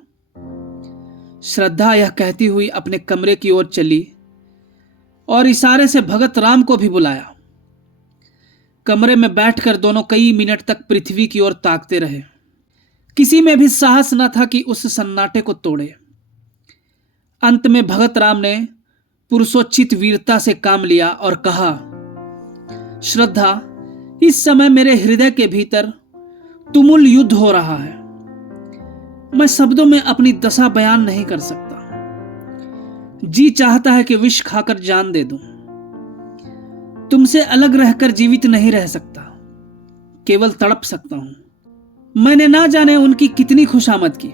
श्रद्धा यह कहती हुई अपने कमरे की ओर चली और इशारे से भगत राम को भी बुलाया। कमरे में बैठकर दोनों कई मिनट तक पृथ्वी की ओर ताकते रहे। किसी में भी साहस न था कि उस सन्नाटे को तोड़े। अंत में भगत राम ने पुरुषोचित वीरता से काम लिया और कहा, श्रद्धा, इस समय मेरे हृदय के भीतर तुमुल युद्ध हो रहा है। मैं शब्दों में अपनी दशा बयान नहीं कर सकता। जी चाहता है कि विष खाकर जान दे दूं। तुमसे अलग रहकर जीवित नहीं रह सकता, केवल तड़प सकता हूं। मैंने ना जाने उनकी कितनी खुशामद की,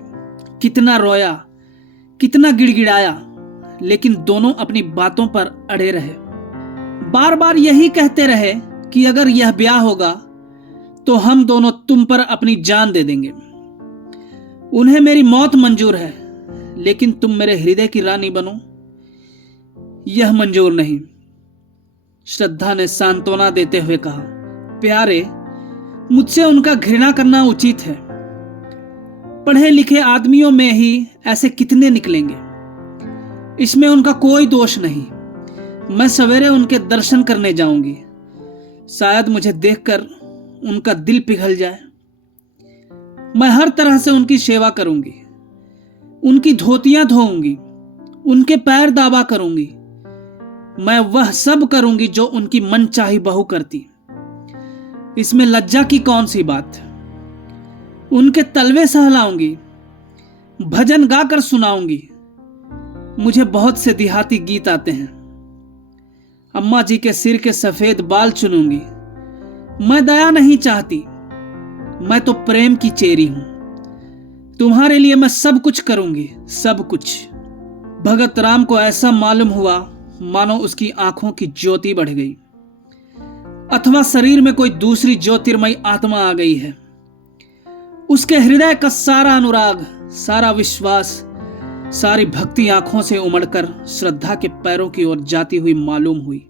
कितना रोया, कितना गिड़गिड़ाया, लेकिन दोनों अपनी बातों पर अड़े रहे। बार बार यही कहते रहे कि अगर यह ब्याह होगा तो हम दोनों तुम पर अपनी जान दे देंगे। उन्हें मेरी मौत मंजूर है, लेकिन तुम मेरे हृदय की रानी बनो, यह मंजूर नहीं। श्रद्धा ने सांत्वना देते हुए कहा, प्यारे, मुझसे उनका घृणा करना उचित है। पढ़े लिखे आदमियों में ही ऐसे कितने निकलेंगे, इसमें उनका कोई दोष नहीं। मैं सवेरे उनके दर्शन करने जाऊंगी, शायद मुझे देखकर उनका दिल पिघल जाए। मैं हर तरह से उनकी सेवा करूंगी, उनकी धोतियां धोऊंगी, उनके पैर दाबा करूंगी। मैं वह सब करूंगी जो उनकी मनचाही बहू करती। इसमें लज्जा की कौन सी बात। उनके तलवे सहलाऊंगी, भजन गाकर सुनाऊंगी। मुझे बहुत से देहाती गीत आते हैं। अम्मा जी के सिर के सफेद बाल चुनूंगी। मैं दया नहीं चाहती, मैं तो प्रेम की चेरी हूं। तुम्हारे लिए मैं सब कुछ करूंगी, सब कुछ। भगत राम को ऐसा मालूम हुआ मानो उसकी आंखों की ज्योति बढ़ गई, अथवा शरीर में कोई दूसरी ज्योतिर्मयी आत्मा आ गई है। उसके हृदय का सारा अनुराग, सारा विश्वास, सारी भक्ति आंखों से उमड़कर श्रद्धा के पैरों की ओर जाती हुई मालूम हुई।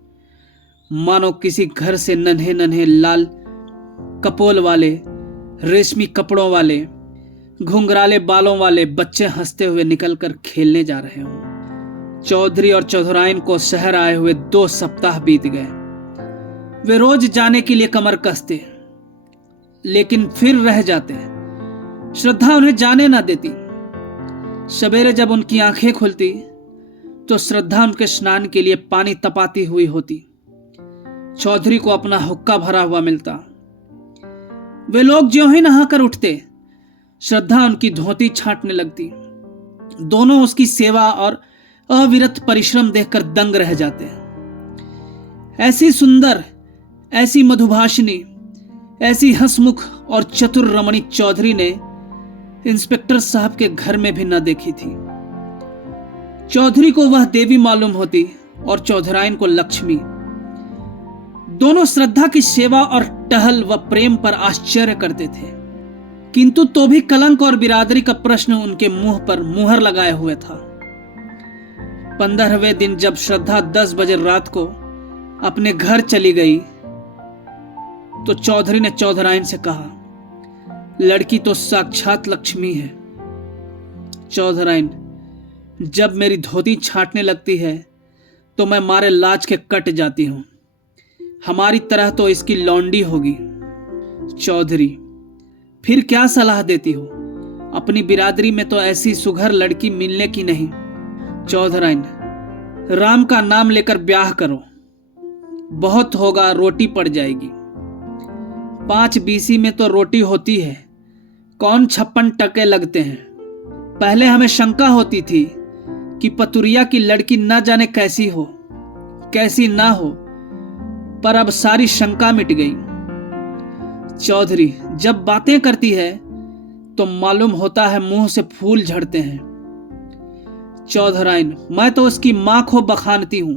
मानो किसी घर से नन्हे नन्हे लाल कपोल वाले, रेशमी कपड़ों वाले, घुंघराले बालों वाले बच्चे हंसते हुए निकलकर खेलने जा रहे हों। चौधरी और चौधराइन को शहर आए हुए 2 सप्ताह बीत गए। वे रोज जाने के लिए कमर कसते, लेकिन फिर रह जाते। श्रद्धा उन्हें जाने ना देती। सवेरे जब उनकी आंखें खुलती तो श्रद्धा उनके स्नान के लिए पानी तपाती हुई होती। चौधरी को अपना हुक्का भरा हुआ मिलता। वे लोग ज्यों ही नहाकर उठते, श्रद्धा उनकी धोती छांटने लगती। दोनों उसकी सेवा और अविरत परिश्रम देखकर दंग रह जाते। ऐसी सुंदर, ऐसी मधुभाषिनी, ऐसी हंसमुख और चतुर रमणी चौधरी ने इंस्पेक्टर साहब के घर में भी न देखी थी। चौधरी को वह देवी मालूम होती और चौधराइन को लक्ष्मी। दोनों श्रद्धा की सेवा और टहल व प्रेम पर आश्चर्य करते थे, किंतु तो भी कलंक और बिरादरी का प्रश्न उनके मुंह पर मुहर लगाए हुए था। 15वें दिन जब श्रद्धा 10 बजे रात को अपने घर चली गई तो चौधरी ने चौधराइन से कहा, लड़की तो साक्षात लक्ष्मी है। चौधराइन, जब मेरी धोती छांटने लगती है तो मैं मारे लाज के कट जाती हूं। हमारी तरह तो इसकी लौंडी होगी। चौधरी, फिर क्या सलाह देती हो? अपनी बिरादरी में तो ऐसी सुघर लड़की मिलने की नहीं। चौधराइन, राम का नाम लेकर ब्याह करो, बहुत होगा रोटी पड़ जाएगी। 5 बीसी में तो रोटी होती है, कौन 56 टके लगते हैं। पहले हमें शंका होती थी कि पतुरिया की लड़की न जाने कैसी हो, कैसी ना हो, पर अब सारी शंका मिट गई। चौधरी, जब बातें करती है तो मालूम होता है मुंह से फूल झड़ते हैं। चौधराइन, मैं तो उसकी मां को बखानती हूं,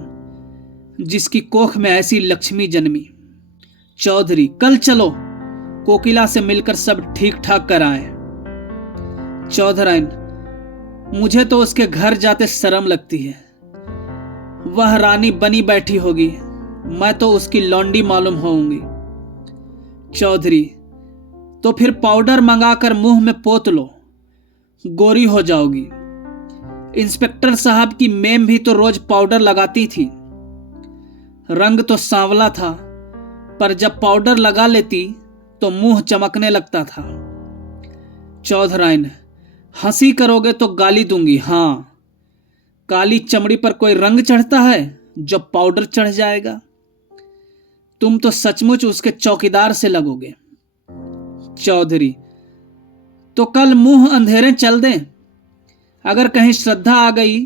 जिसकी कोख में ऐसी लक्ष्मी जन्मी। चौधरी, कल चलो, कोकिला से मिलकर सब ठीक ठाक कराएं। चौधराइन, मुझे तो उसके घर जाते शर्म लगती है। वह रानी बनी बैठी होगी, मैं तो उसकी लौंडी मालूम होऊंगी। चौधरी, तो फिर पाउडर मंगाकर मुंह में पोत लो, गोरी हो जाओगी। इंस्पेक्टर साहब की मेम भी तो रोज पाउडर लगाती थी। रंग तो सांवला था, पर जब पाउडर लगा लेती तो मुंह चमकने लगता था। चौधराइन, हंसी करोगे तो गाली दूंगी। हां, काली चमड़ी पर कोई रंग चढ़ता है जो पाउडर चढ़ जाएगा। तुम तो सचमुच उसके चौकीदार से लगोगे। चौधरी, तो कल मुंह अंधेरे चल दें? अगर कहीं श्रद्धा आ गई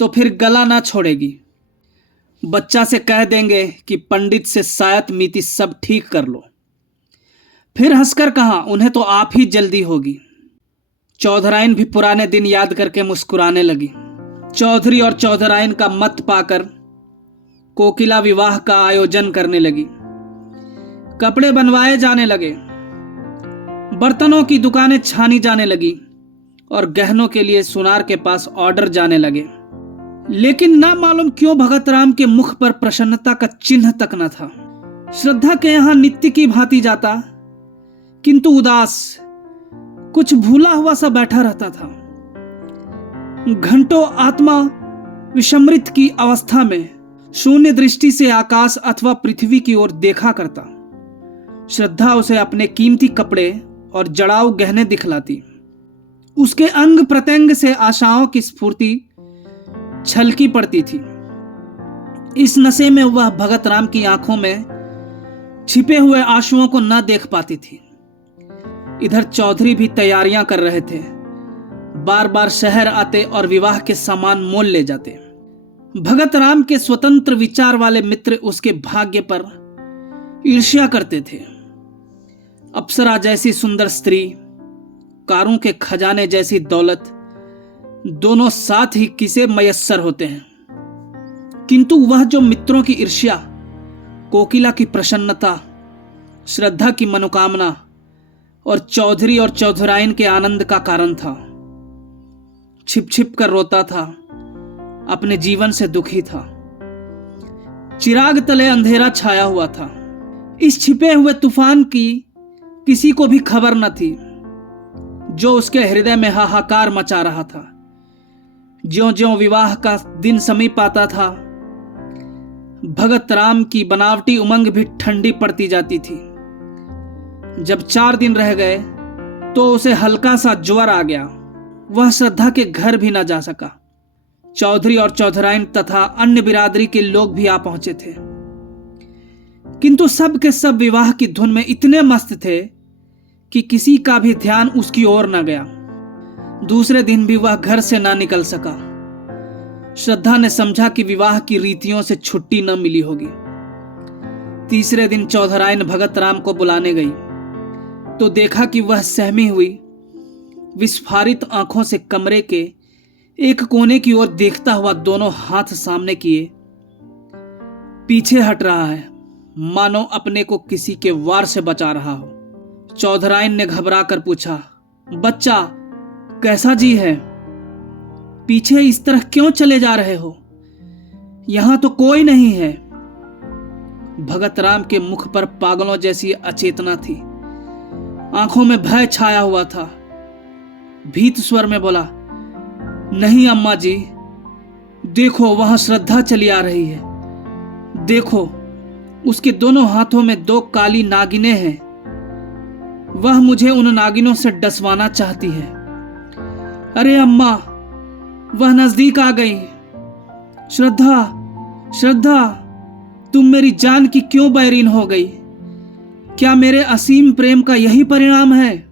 तो फिर गला ना छोड़ेगी। बच्चा से कह देंगे कि पंडित से सायत मीति सब ठीक कर लो। फिर हंसकर कहा, उन्हें तो आप ही जल्दी होगी। चौधराइन भी पुराने दिन याद करके मुस्कुराने लगी। चौधरी और चौधराइन का मत पाकर कोकिला विवाह का आयोजन करने लगी। कपड़े बनवाए जाने लगे, बर्तनों की दुकानें छानी जाने लगी और गहनों के लिए सुनार के पास ऑर्डर जाने लगे। लेकिन ना मालूम क्यों भगत राम के मुख पर प्रसन्नता का चिन्ह तक न था। श्रद्धा के यहां नित्य की भांति जाता, किंतु उदास, कुछ भूला हुआ सा बैठा रहता था। घंटों आत्मा विस्मृत की अवस्था में शून्य दृष्टि से आकाश अथवा पृथ्वी की ओर देखा करता। श्रद्धा उसे अपने कीमती कपड़े और जड़ाऊ गहने दिखलाती। उसके अंग प्रत्यंग से आशाओं की स्फूर्ति छलकी पड़ती थी। इस नशे में वह भगत राम की आंखों में छिपे हुए आंसुओं को न देख पाती थी। इधर चौधरी भी तैयारियां कर रहे थे। बार बार शहर आते और विवाह के सामान मोल ले जाते। भगत राम के स्वतंत्र विचार वाले मित्र उसके भाग्य पर ईर्ष्या करते थे। अप्सरा जैसी सुंदर स्त्री, कारों के खजाने जैसी दौलत, दोनों साथ ही किसे मयस्सर होते हैं। किंतु वह जो मित्रों की ईर्ष्या, कोकिला की प्रसन्नता, श्रद्धा की मनोकामना और चौधरी और चौधराइन के आनंद का कारण था। छिप छिप कर रोता था, अपने जीवन से दुखी था। चिराग तले अंधेरा छाया हुआ था। इस छिपे हुए तूफान की किसी को भी खबर न थी, जो उसके हृदय में हाहाकार मचा रहा था। ज्यों-ज्यों विवाह का दिन समीप आता था, भगत राम की बनावटी उमंग भी ठंडी पड़ती जाती थी। जब 4 दिन रह गए तो उसे हल्का सा ज्वर आ गया। वह श्रद्धा के घर भी न जा सका। चौधरी और चौधराइन तथा अन्य बिरादरी के लोग भी आ पहुंचे थे, किंतु सब के सब विवाह की धुन में इतने मस्त थे कि किसी का भी ध्यान उसकी ओर न गया। दूसरे दिन भी वह घर से ना निकल सका। श्रद्धा ने समझा कि विवाह की रीतियों से छुट्टी न मिली होगी। तीसरे दिन चौधराइन भगत राम को बुलाने गई तो देखा कि वह सहमी हुई विस्फारित आंखों से कमरे के एक कोने की ओर देखता हुआ दोनों हाथ सामने किए पीछे हट रहा है, मानो अपने को किसी के वार से बचा रहा हो। चौधराइन ने घबरा कर पूछा, बच्चा कैसा जी है? पीछे इस तरह क्यों चले जा रहे हो? यहां तो कोई नहीं है। भगत राम के मुख पर पागलों जैसी अचेतना थी, आंखों में भय छाया हुआ था। भीत स्वर में बोला, नहीं अम्मा जी, देखो वहां श्रद्धा चली आ रही है। देखो उसके दोनों हाथों में 2 काली नागिनें हैं। वह मुझे उन नागिनों से डसवाना चाहती है। अरे अम्मा, वह नजदीक आ गई। श्रद्धा, श्रद्धा, तुम मेरी जान की क्यों बैरीन हो गई? क्या मेरे असीम प्रेम का यही परिणाम है?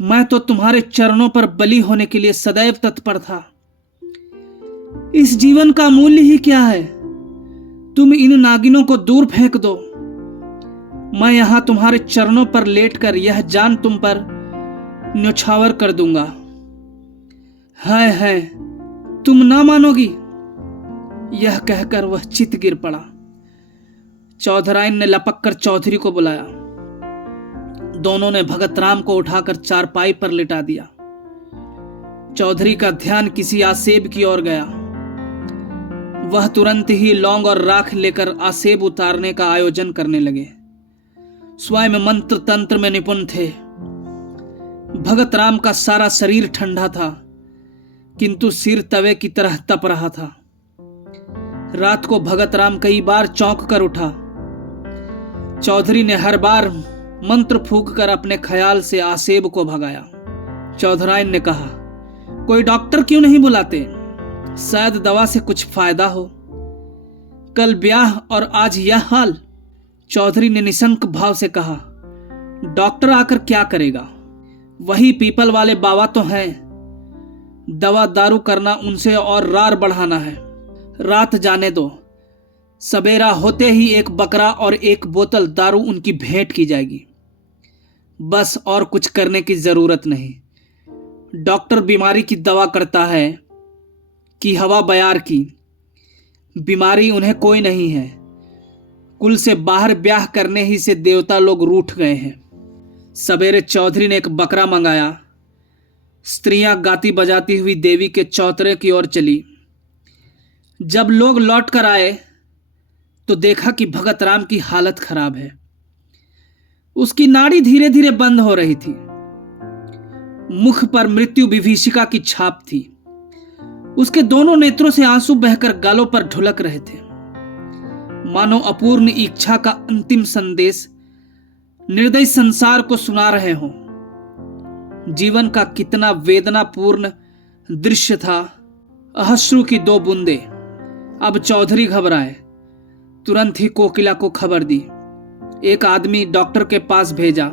मैं तो तुम्हारे चरणों पर बलि होने के लिए सदैव तत्पर था। इस जीवन का मूल्य ही क्या है? तुम इन नागिनों को दूर फेंक दो। मैं यहां तुम्हारे चरणों पर लेटकर यह जान तुम पर न्यौछावर कर दूंगा। है तुम ना मानोगी। यह कहकर वह चित गिर पड़ा। चौधराइन ने लपक कर चौधरी को बुलाया। दोनों ने भगत राम को उठाकर चारपाई पर लिटा दिया। चौधरी का ध्यान किसी आसेब की ओर गया। वह तुरंत ही लौंग और राख लेकर आसेब उतारने का आयोजन करने लगे। स्वयं मंत्र तंत्र में निपुण थे। भगत राम का सारा शरीर ठंडा था, किंतु सिर तवे की तरह तप रहा था। रात को भगत राम कई बार चौंक कर उठा। चौधरी ने हर बार मंत्र फूंक कर अपने ख्याल से आसेब को भगाया। चौधराइन ने कहा, कोई डॉक्टर क्यों नहीं बुलाते? शायद दवा से कुछ फायदा हो। कल ब्याह और आज यह हाल। चौधरी ने निशंक भाव से कहा, डॉक्टर आकर क्या करेगा? वही पीपल वाले बाबा तो हैं। दवा दारू करना उनसे और रार बढ़ाना है। रात जाने दो, सवेरा होते ही एक बकरा और एक बोतल दारू उनकी भेंट की जाएगी। बस और कुछ करने की जरूरत नहीं। डॉक्टर बीमारी की दवा करता है कि हवा बयार की। बीमारी उन्हें कोई नहीं है। कुल से बाहर ब्याह करने ही से देवता लोग रूठ गए हैं। सवेरे चौधरी ने एक बकरा मंगाया। स्त्रियां गाती बजाती हुई देवी के चौतरे की ओर चली। जब लोग लौट कर आए तो देखा कि भगत राम की हालत खराब है। उसकी नाड़ी धीरे धीरे बंद हो रही थी। मुख पर मृत्यु विभीषिका की छाप थी। उसके दोनों नेत्रों से आंसू बहकर गालों पर ढुलक रहे थे, मानो अपूर्ण इच्छा का अंतिम संदेश निर्दयी संसार को सुना रहे हों। जीवन का कितना वेदनापूर्ण दृश्य था। अश्रु की 2 बूंदे। अब चौधरी घबराए। तुरंत ही कोकिला को खबर दी। एक आदमी डॉक्टर के पास भेजा।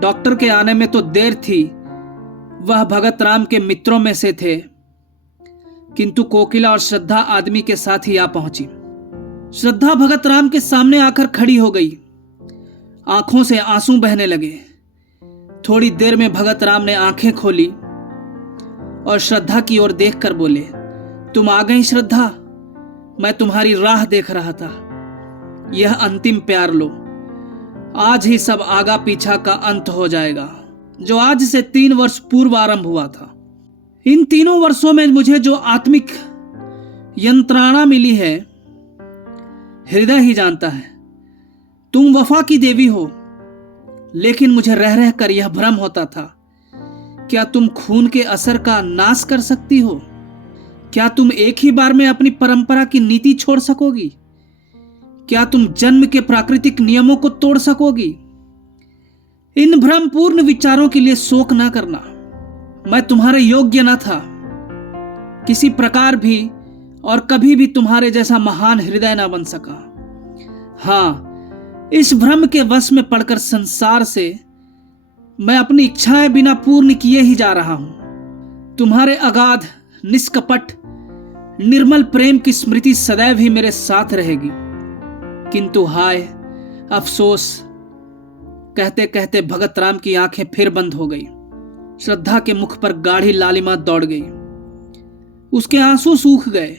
डॉक्टर के आने में तो देर थी। वह भगत राम के मित्रों में से थे, किंतु कोकिला और श्रद्धा आदमी के साथ ही आ पहुंची। श्रद्धा भगत राम के सामने आकर खड़ी हो गई। आंखों से आंसू बहने लगे। थोड़ी देर में भगत राम ने आंखें खोली और श्रद्धा की ओर देखकर बोले, तुम आ गई श्रद्धा? मैं तुम्हारी राह देख रहा था। यह अंतिम प्यार लो। आज ही सब आगा पीछा का अंत हो जाएगा, जो आज से 3 वर्ष पूर्व आरंभ हुआ था। इन 3 वर्षों में मुझे जो आत्मिक यंत्रणा मिली है, हृदय ही जानता है। तुम वफा की देवी हो, लेकिन मुझे रह रह कर यह भ्रम होता था, क्या तुम खून के असर का नाश कर सकती हो? क्या तुम एक ही बार में अपनी परंपरा की नीति छोड़ सकोगी? क्या तुम जन्म के प्राकृतिक नियमों को तोड़ सकोगी? इन भ्रमपूर्ण विचारों के लिए शोक ना करना। मैं तुम्हारे योग्य न था। किसी प्रकार भी और कभी भी तुम्हारे जैसा महान हृदय ना बन सका। हाँ, इस भ्रम के वश में पड़कर संसार से मैं अपनी इच्छाएं बिना पूर्ण किए ही जा रहा हूं। तुम्हारे अगाध, निष्कपट, निर्मल प्रेम की स्मृति सदैव ही मेरे साथ रहेगी। किंतु हाय अफसोस, कहते कहते भगत राम की आंखें फिर बंद हो गई। श्रद्धा के मुख पर गाढ़ी लालिमा दौड़ गई। उसके आंसू सूख गए,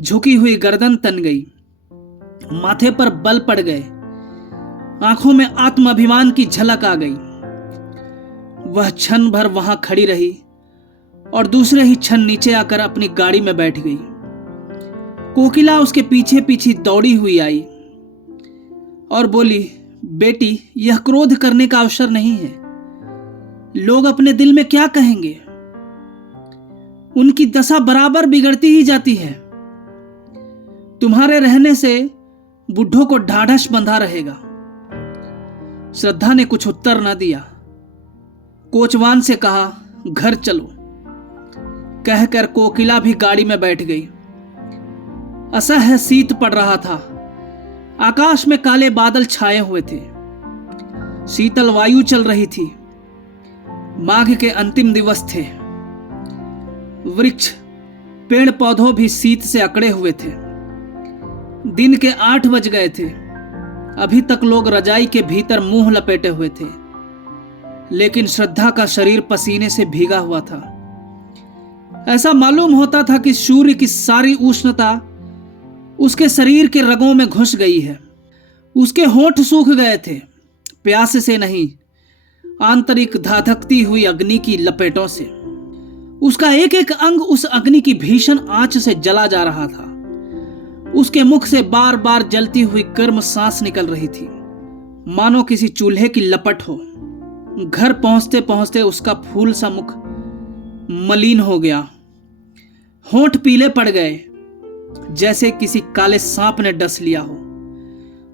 झुकी हुई गर्दन तन गई, माथे पर बल पड़ गए, आंखों में आत्माभिमान की झलक आ गई। वह क्षण भर वहां खड़ी रही और दूसरे ही क्षण नीचे आकर अपनी गाड़ी में बैठ गई। कोकिला उसके पीछे पीछे दौड़ी हुई आई और बोली, बेटी, यह क्रोध करने का अवसर नहीं है। लोग अपने दिल में क्या कहेंगे? उनकी दशा बराबर बिगड़ती ही जाती है। तुम्हारे रहने से बुढ़ों को ढाढ़स बंधा रहेगा। श्रद्धा ने कुछ उत्तर न दिया। कोचवान से कहा, घर चलो। कहकर कोकिला भी गाड़ी में बैठ गई। असह्य शीत पड़ रहा था। आकाश में काले बादल छाए हुए थे। शीतल वायु चल रही थी। माघ के अंतिम दिवस थे। वृक्ष, पेड़ पौधों भी शीत से अकड़े हुए थे। दिन के 8 बज गए थे। अभी तक लोग रजाई के भीतर मुंह लपेटे हुए थे, लेकिन श्रद्धा का शरीर पसीने से भीगा हुआ था। ऐसा मालूम होता था कि सूर्य की सारी उष्णता उसके शरीर के रगों में घुस गई है। उसके होंठ सूख गए थे, प्यास से नहीं, आंतरिक धाधकती हुई अग्नि की लपेटों से। उसका एक एक अंग उस अग्नि की भीषण आंच से जला जा रहा था। उसके मुख से बार बार जलती हुई गर्म सांस निकल रही थी, मानो किसी चूल्हे की लपट हो। घर पहुंचते पहुंचते उसका फूल सा मुख मलिन हो गया। होंठ पीले पड़ गए, जैसे किसी काले सांप ने डस लिया हो।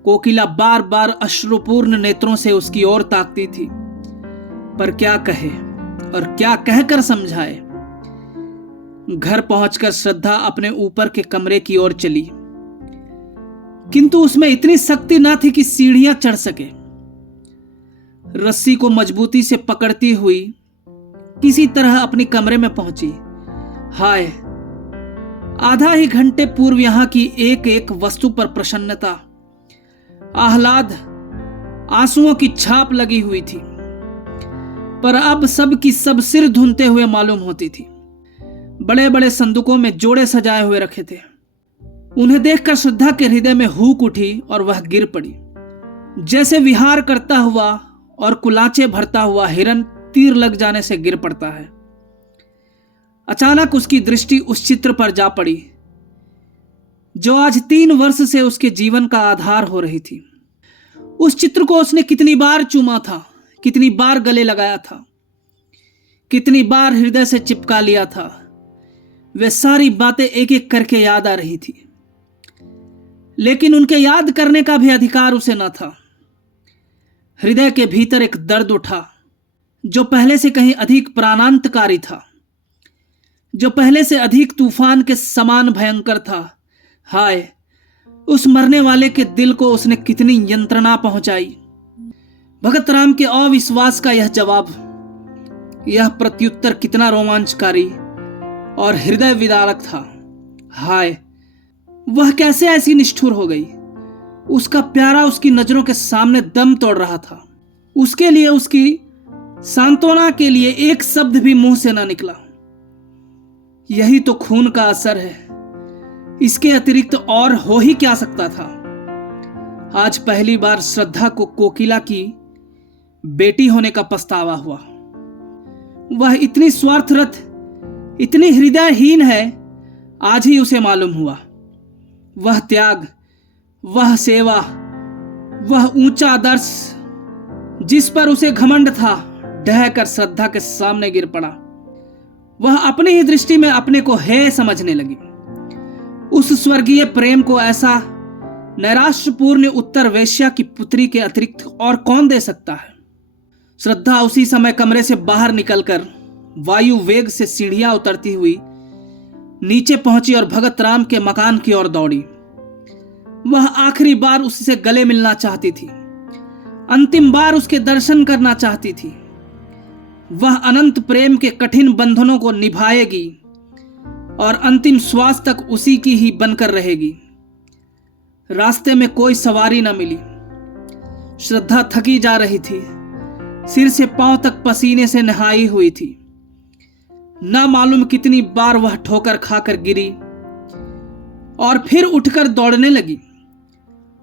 कोकिला बार बार अश्रुपूर्ण नेत्रों से उसकी ओर ताकती थी, पर क्या कहे और क्या कहकर समझाए। घर पहुंचकर श्रद्धा अपने ऊपर के कमरे की ओर चली, किंतु उसमें इतनी शक्ति ना थी कि सीढ़ियां चढ़ सके। रस्सी को मजबूती से पकड़ती हुई किसी तरह अपनी कमरे में पहुंची। हाय, आधा ही घंटे पूर्व यहां की एक एक वस्तु पर प्रसन्नता, आह्लाद, आंसुओं की छाप लगी हुई थी, पर अब सब की सब सिर धुनते हुए मालूम होती थी। बड़े बड़े संदूकों में जोड़े सजाए हुए रखे थे। उन्हें देखकर श्रद्धा के हृदय में हूक उठी और वह गिर पड़ी, जैसे विहार करता हुआ और कुलाचे भरता हुआ हिरन तीर लग जाने से गिर पड़ता है। अचानक उसकी दृष्टि उस चित्र पर जा पड़ी जो आज 3 वर्ष से उसके जीवन का आधार हो रही थी। उस चित्र को उसने कितनी बार चूमा था, कितनी बार गले लगाया था, कितनी बार हृदय से चिपका लिया था। वे सारी बातें एक एक करके याद आ रही थी, लेकिन उनके याद करने का भी अधिकार उसे न था। हृदय के भीतर एक दर्द उठा जो पहले से कहीं अधिक प्राणांतकारी था, जो पहले से अधिक तूफान के समान भयंकर था। हाय, उस मरने वाले के दिल को उसने कितनी यंत्रणा पहुंचाई। भगत राम के अविश्वास का यह जवाब, यह प्रत्युत्तर कितना रोमांचकारी और हृदय विदारक था। हाय, वह कैसे ऐसी निष्ठुर हो गई। उसका प्यारा उसकी नजरों के सामने दम तोड़ रहा था। उसके लिए, उसकी सांत्वना के लिए एक शब्द भी मुंह से ना निकला। यही तो खून का असर है, इसके अतिरिक्त और हो ही क्या सकता था। आज पहली बार श्रद्धा को कोकिला की बेटी होने का पछतावा हुआ। वह इतनी स्वार्थरत, इतनी हृदयहीन है, आज ही उसे मालूम हुआ। वह त्याग, वह सेवा, वह ऊंचा आदर्श जिस पर उसे घमंड था, ढहकर श्रद्धा के सामने गिर पड़ा। वह अपनी ही दृष्टि में अपने को हे समझने लगी। उस स्वर्गीय प्रेम को ऐसा नैराश्यपूर्ण उत्तर वेश्या की पुत्री के अतिरिक्त और कौन दे सकता है। श्रद्धा उसी समय कमरे से बाहर निकलकर वायु वेग से सीढ़ियां उतरती हुई नीचे पहुंची और भगत राम के मकान की ओर दौड़ी। वह आखिरी बार उससे गले मिलना चाहती थी, अंतिम बार उसके दर्शन करना चाहती थी। वह अनंत प्रेम के कठिन बंधनों को निभाएगी और अंतिम श्वास तक उसी की ही बनकर रहेगी। रास्ते में कोई सवारी न मिली। श्रद्धा थकी जा रही थी, सिर से पांव तक पसीने से नहाई हुई थी। ना मालूम कितनी बार वह ठोकर खाकर गिरी और फिर उठकर दौड़ने लगी।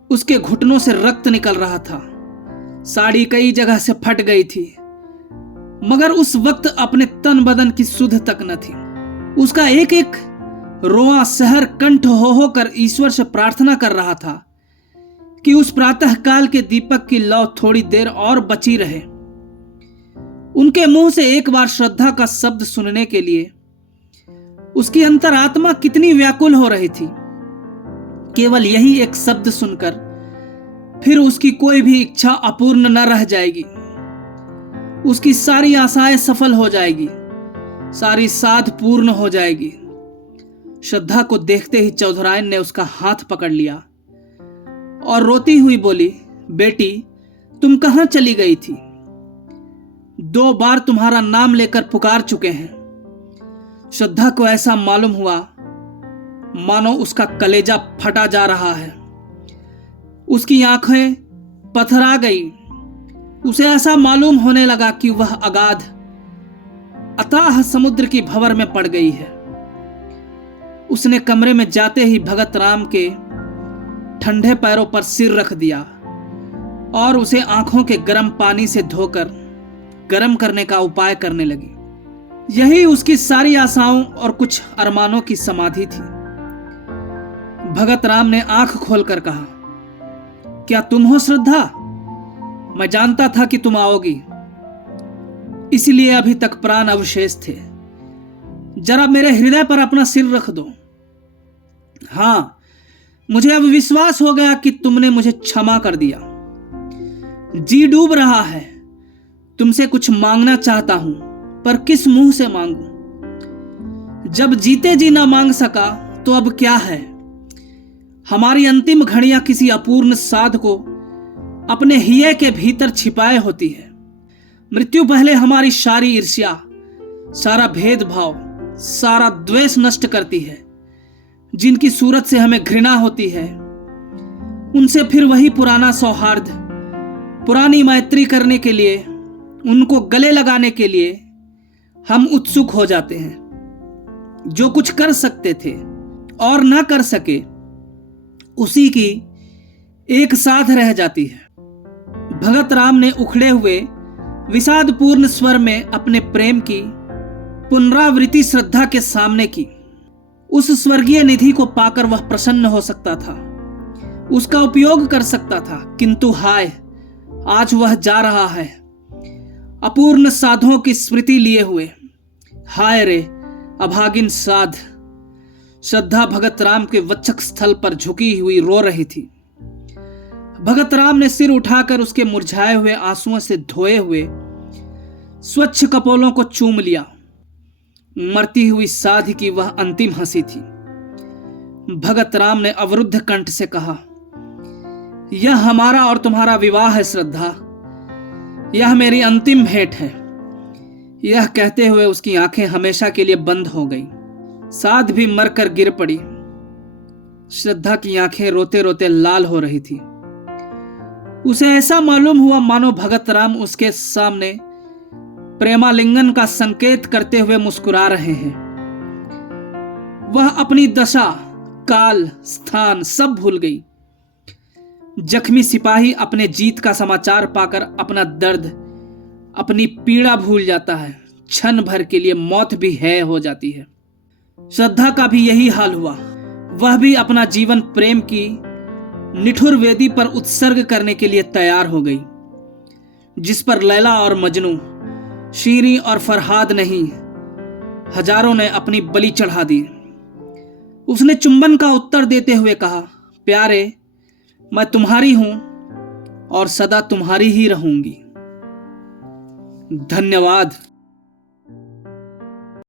उसके घुटनों से रक्त निकल रहा था, साड़ी कई जगह से फट गई थी, मगर उस वक्त अपने तन बदन की सुध तक न थी। उसका एक एक रोआ शहर कंठ हो कर ईश्वर से प्रार्थना कर रहा था कि उस प्रातः काल के दीपक की लौ थोड़ी देर और बची रहे। उनके मुंह से एक बार श्रद्धा का शब्द सुनने के लिए उसकी अंतरात्मा कितनी व्याकुल हो रही थी। केवल यही एक शब्द सुनकर फिर उसकी कोई भी इच्छा अपूर्ण न रह जाएगी। उसकी सारी आशाएं सफल हो जाएगी, सारी साध पूर्ण हो जाएगी। श्रद्धा को देखते ही चौधरायन ने उसका हाथ पकड़ लिया और रोती हुई बोली, बेटी तुम कहां चली गई थी? 2 बार तुम्हारा नाम लेकर पुकार चुके हैं। श्रद्धा को ऐसा मालूम हुआ मानो उसका कलेजा फटा जा रहा है। उसकी आंखें पथरा गई। उसे ऐसा मालूम होने लगा कि वह अगाध अथाह समुद्र की भंवर में पड़ गई है। उसने कमरे में जाते ही भगत राम के ठंडे पैरों पर सिर रख दिया और उसे आंखों के गर्म पानी से धोकर गर्म करने का उपाय करने लगी। यही उसकी सारी आशाओं और कुछ अरमानों की समाधि थी। भगत राम ने आंख खोलकर कहा, क्या तुम हो श्रद्धा? मैं जानता था कि तुम आओगी, इसलिए अभी तक प्राण अवशेष थे। जरा मेरे हृदय पर अपना सिर रख दो। हां, मुझे अब विश्वास हो गया कि तुमने मुझे क्षमा कर दिया। जी डूब रहा है, तुमसे कुछ मांगना चाहता हूं, पर किस मुंह से मांगूं? जब जीते जी ना मांग सका तो अब क्या है? हमारी अंतिम घड़ियां किसी अपूर्ण साध को अपने हिये के भीतर छिपाए होती है। मृत्यु पहले हमारी सारी ईर्ष्या, सारा भेदभाव, सारा द्वेष नष्ट करती है। जिनकी सूरत से हमें घृणा होती है, उनसे फिर वही पुराना सौहार्द, पुरानी मैत्री करने के लिए, उनको गले लगाने के लिए हम उत्सुक हो जाते हैं। जो कुछ कर सकते थे और ना कर सके, उसी की एक साथ रह जाती है। भगत राम ने उखड़े हुए विषादपूर्ण स्वर में अपने प्रेम की पुनरावृत्ति श्रद्धा के सामने की। उस स्वर्गीय निधि को पाकर वह प्रसन्न हो सकता था, उसका उपयोग कर सकता था, किंतु हाय, आज वह जा रहा है अपूर्ण साधों की स्मृति लिए हुए। हाय रे अभागिन साध। श्रद्धा भगत राम के वक्षक स्थल पर झुकी हुई रो रही थी। भगत राम ने सिर उठाकर उसके मुरझाए हुए आंसुओं से धोए हुए स्वच्छ कपोलों को चूम लिया। मरती हुई साध की वह अंतिम हंसी थी। भगत राम ने अवरुद्ध कंठ से कहा, यह हमारा और तुम्हारा विवाह है श्रद्धा, यह मेरी अंतिम भेंट है। यह कहते हुए उसकी आंखें हमेशा के लिए बंद हो गई। साध भी मरकर गिर पड़ी। श्रद्धा की आंखें रोते रोते लाल हो रही थी। उसे ऐसा मालूम हुआ मानो भगत राम उसके सामने प्रेमालिंगन का संकेत करते हुए मुस्कुरा रहे हैं। वह अपनी दशा, काल, स्थान सब भूल गई। जख्मी सिपाही अपने जीत का समाचार पाकर अपना दर्द, अपनी पीड़ा भूल जाता है। क्षण भर के लिए मौत भी है हो जाती है। श्रद्धा का भी यही हाल हुआ। वह भी अपना जीवन प्रेम की निठुर वेदी पर उत्सर्ग करने के लिए तैयार हो गई, जिस पर लैला और मजनू, शीरी और फरहाद नहीं, हजारों ने अपनी बलि चढ़ा दी। उसने चुंबन का उत्तर देते हुए कहा, प्यारे, मैं तुम्हारी हूं और सदा तुम्हारी ही रहूंगी। धन्यवाद।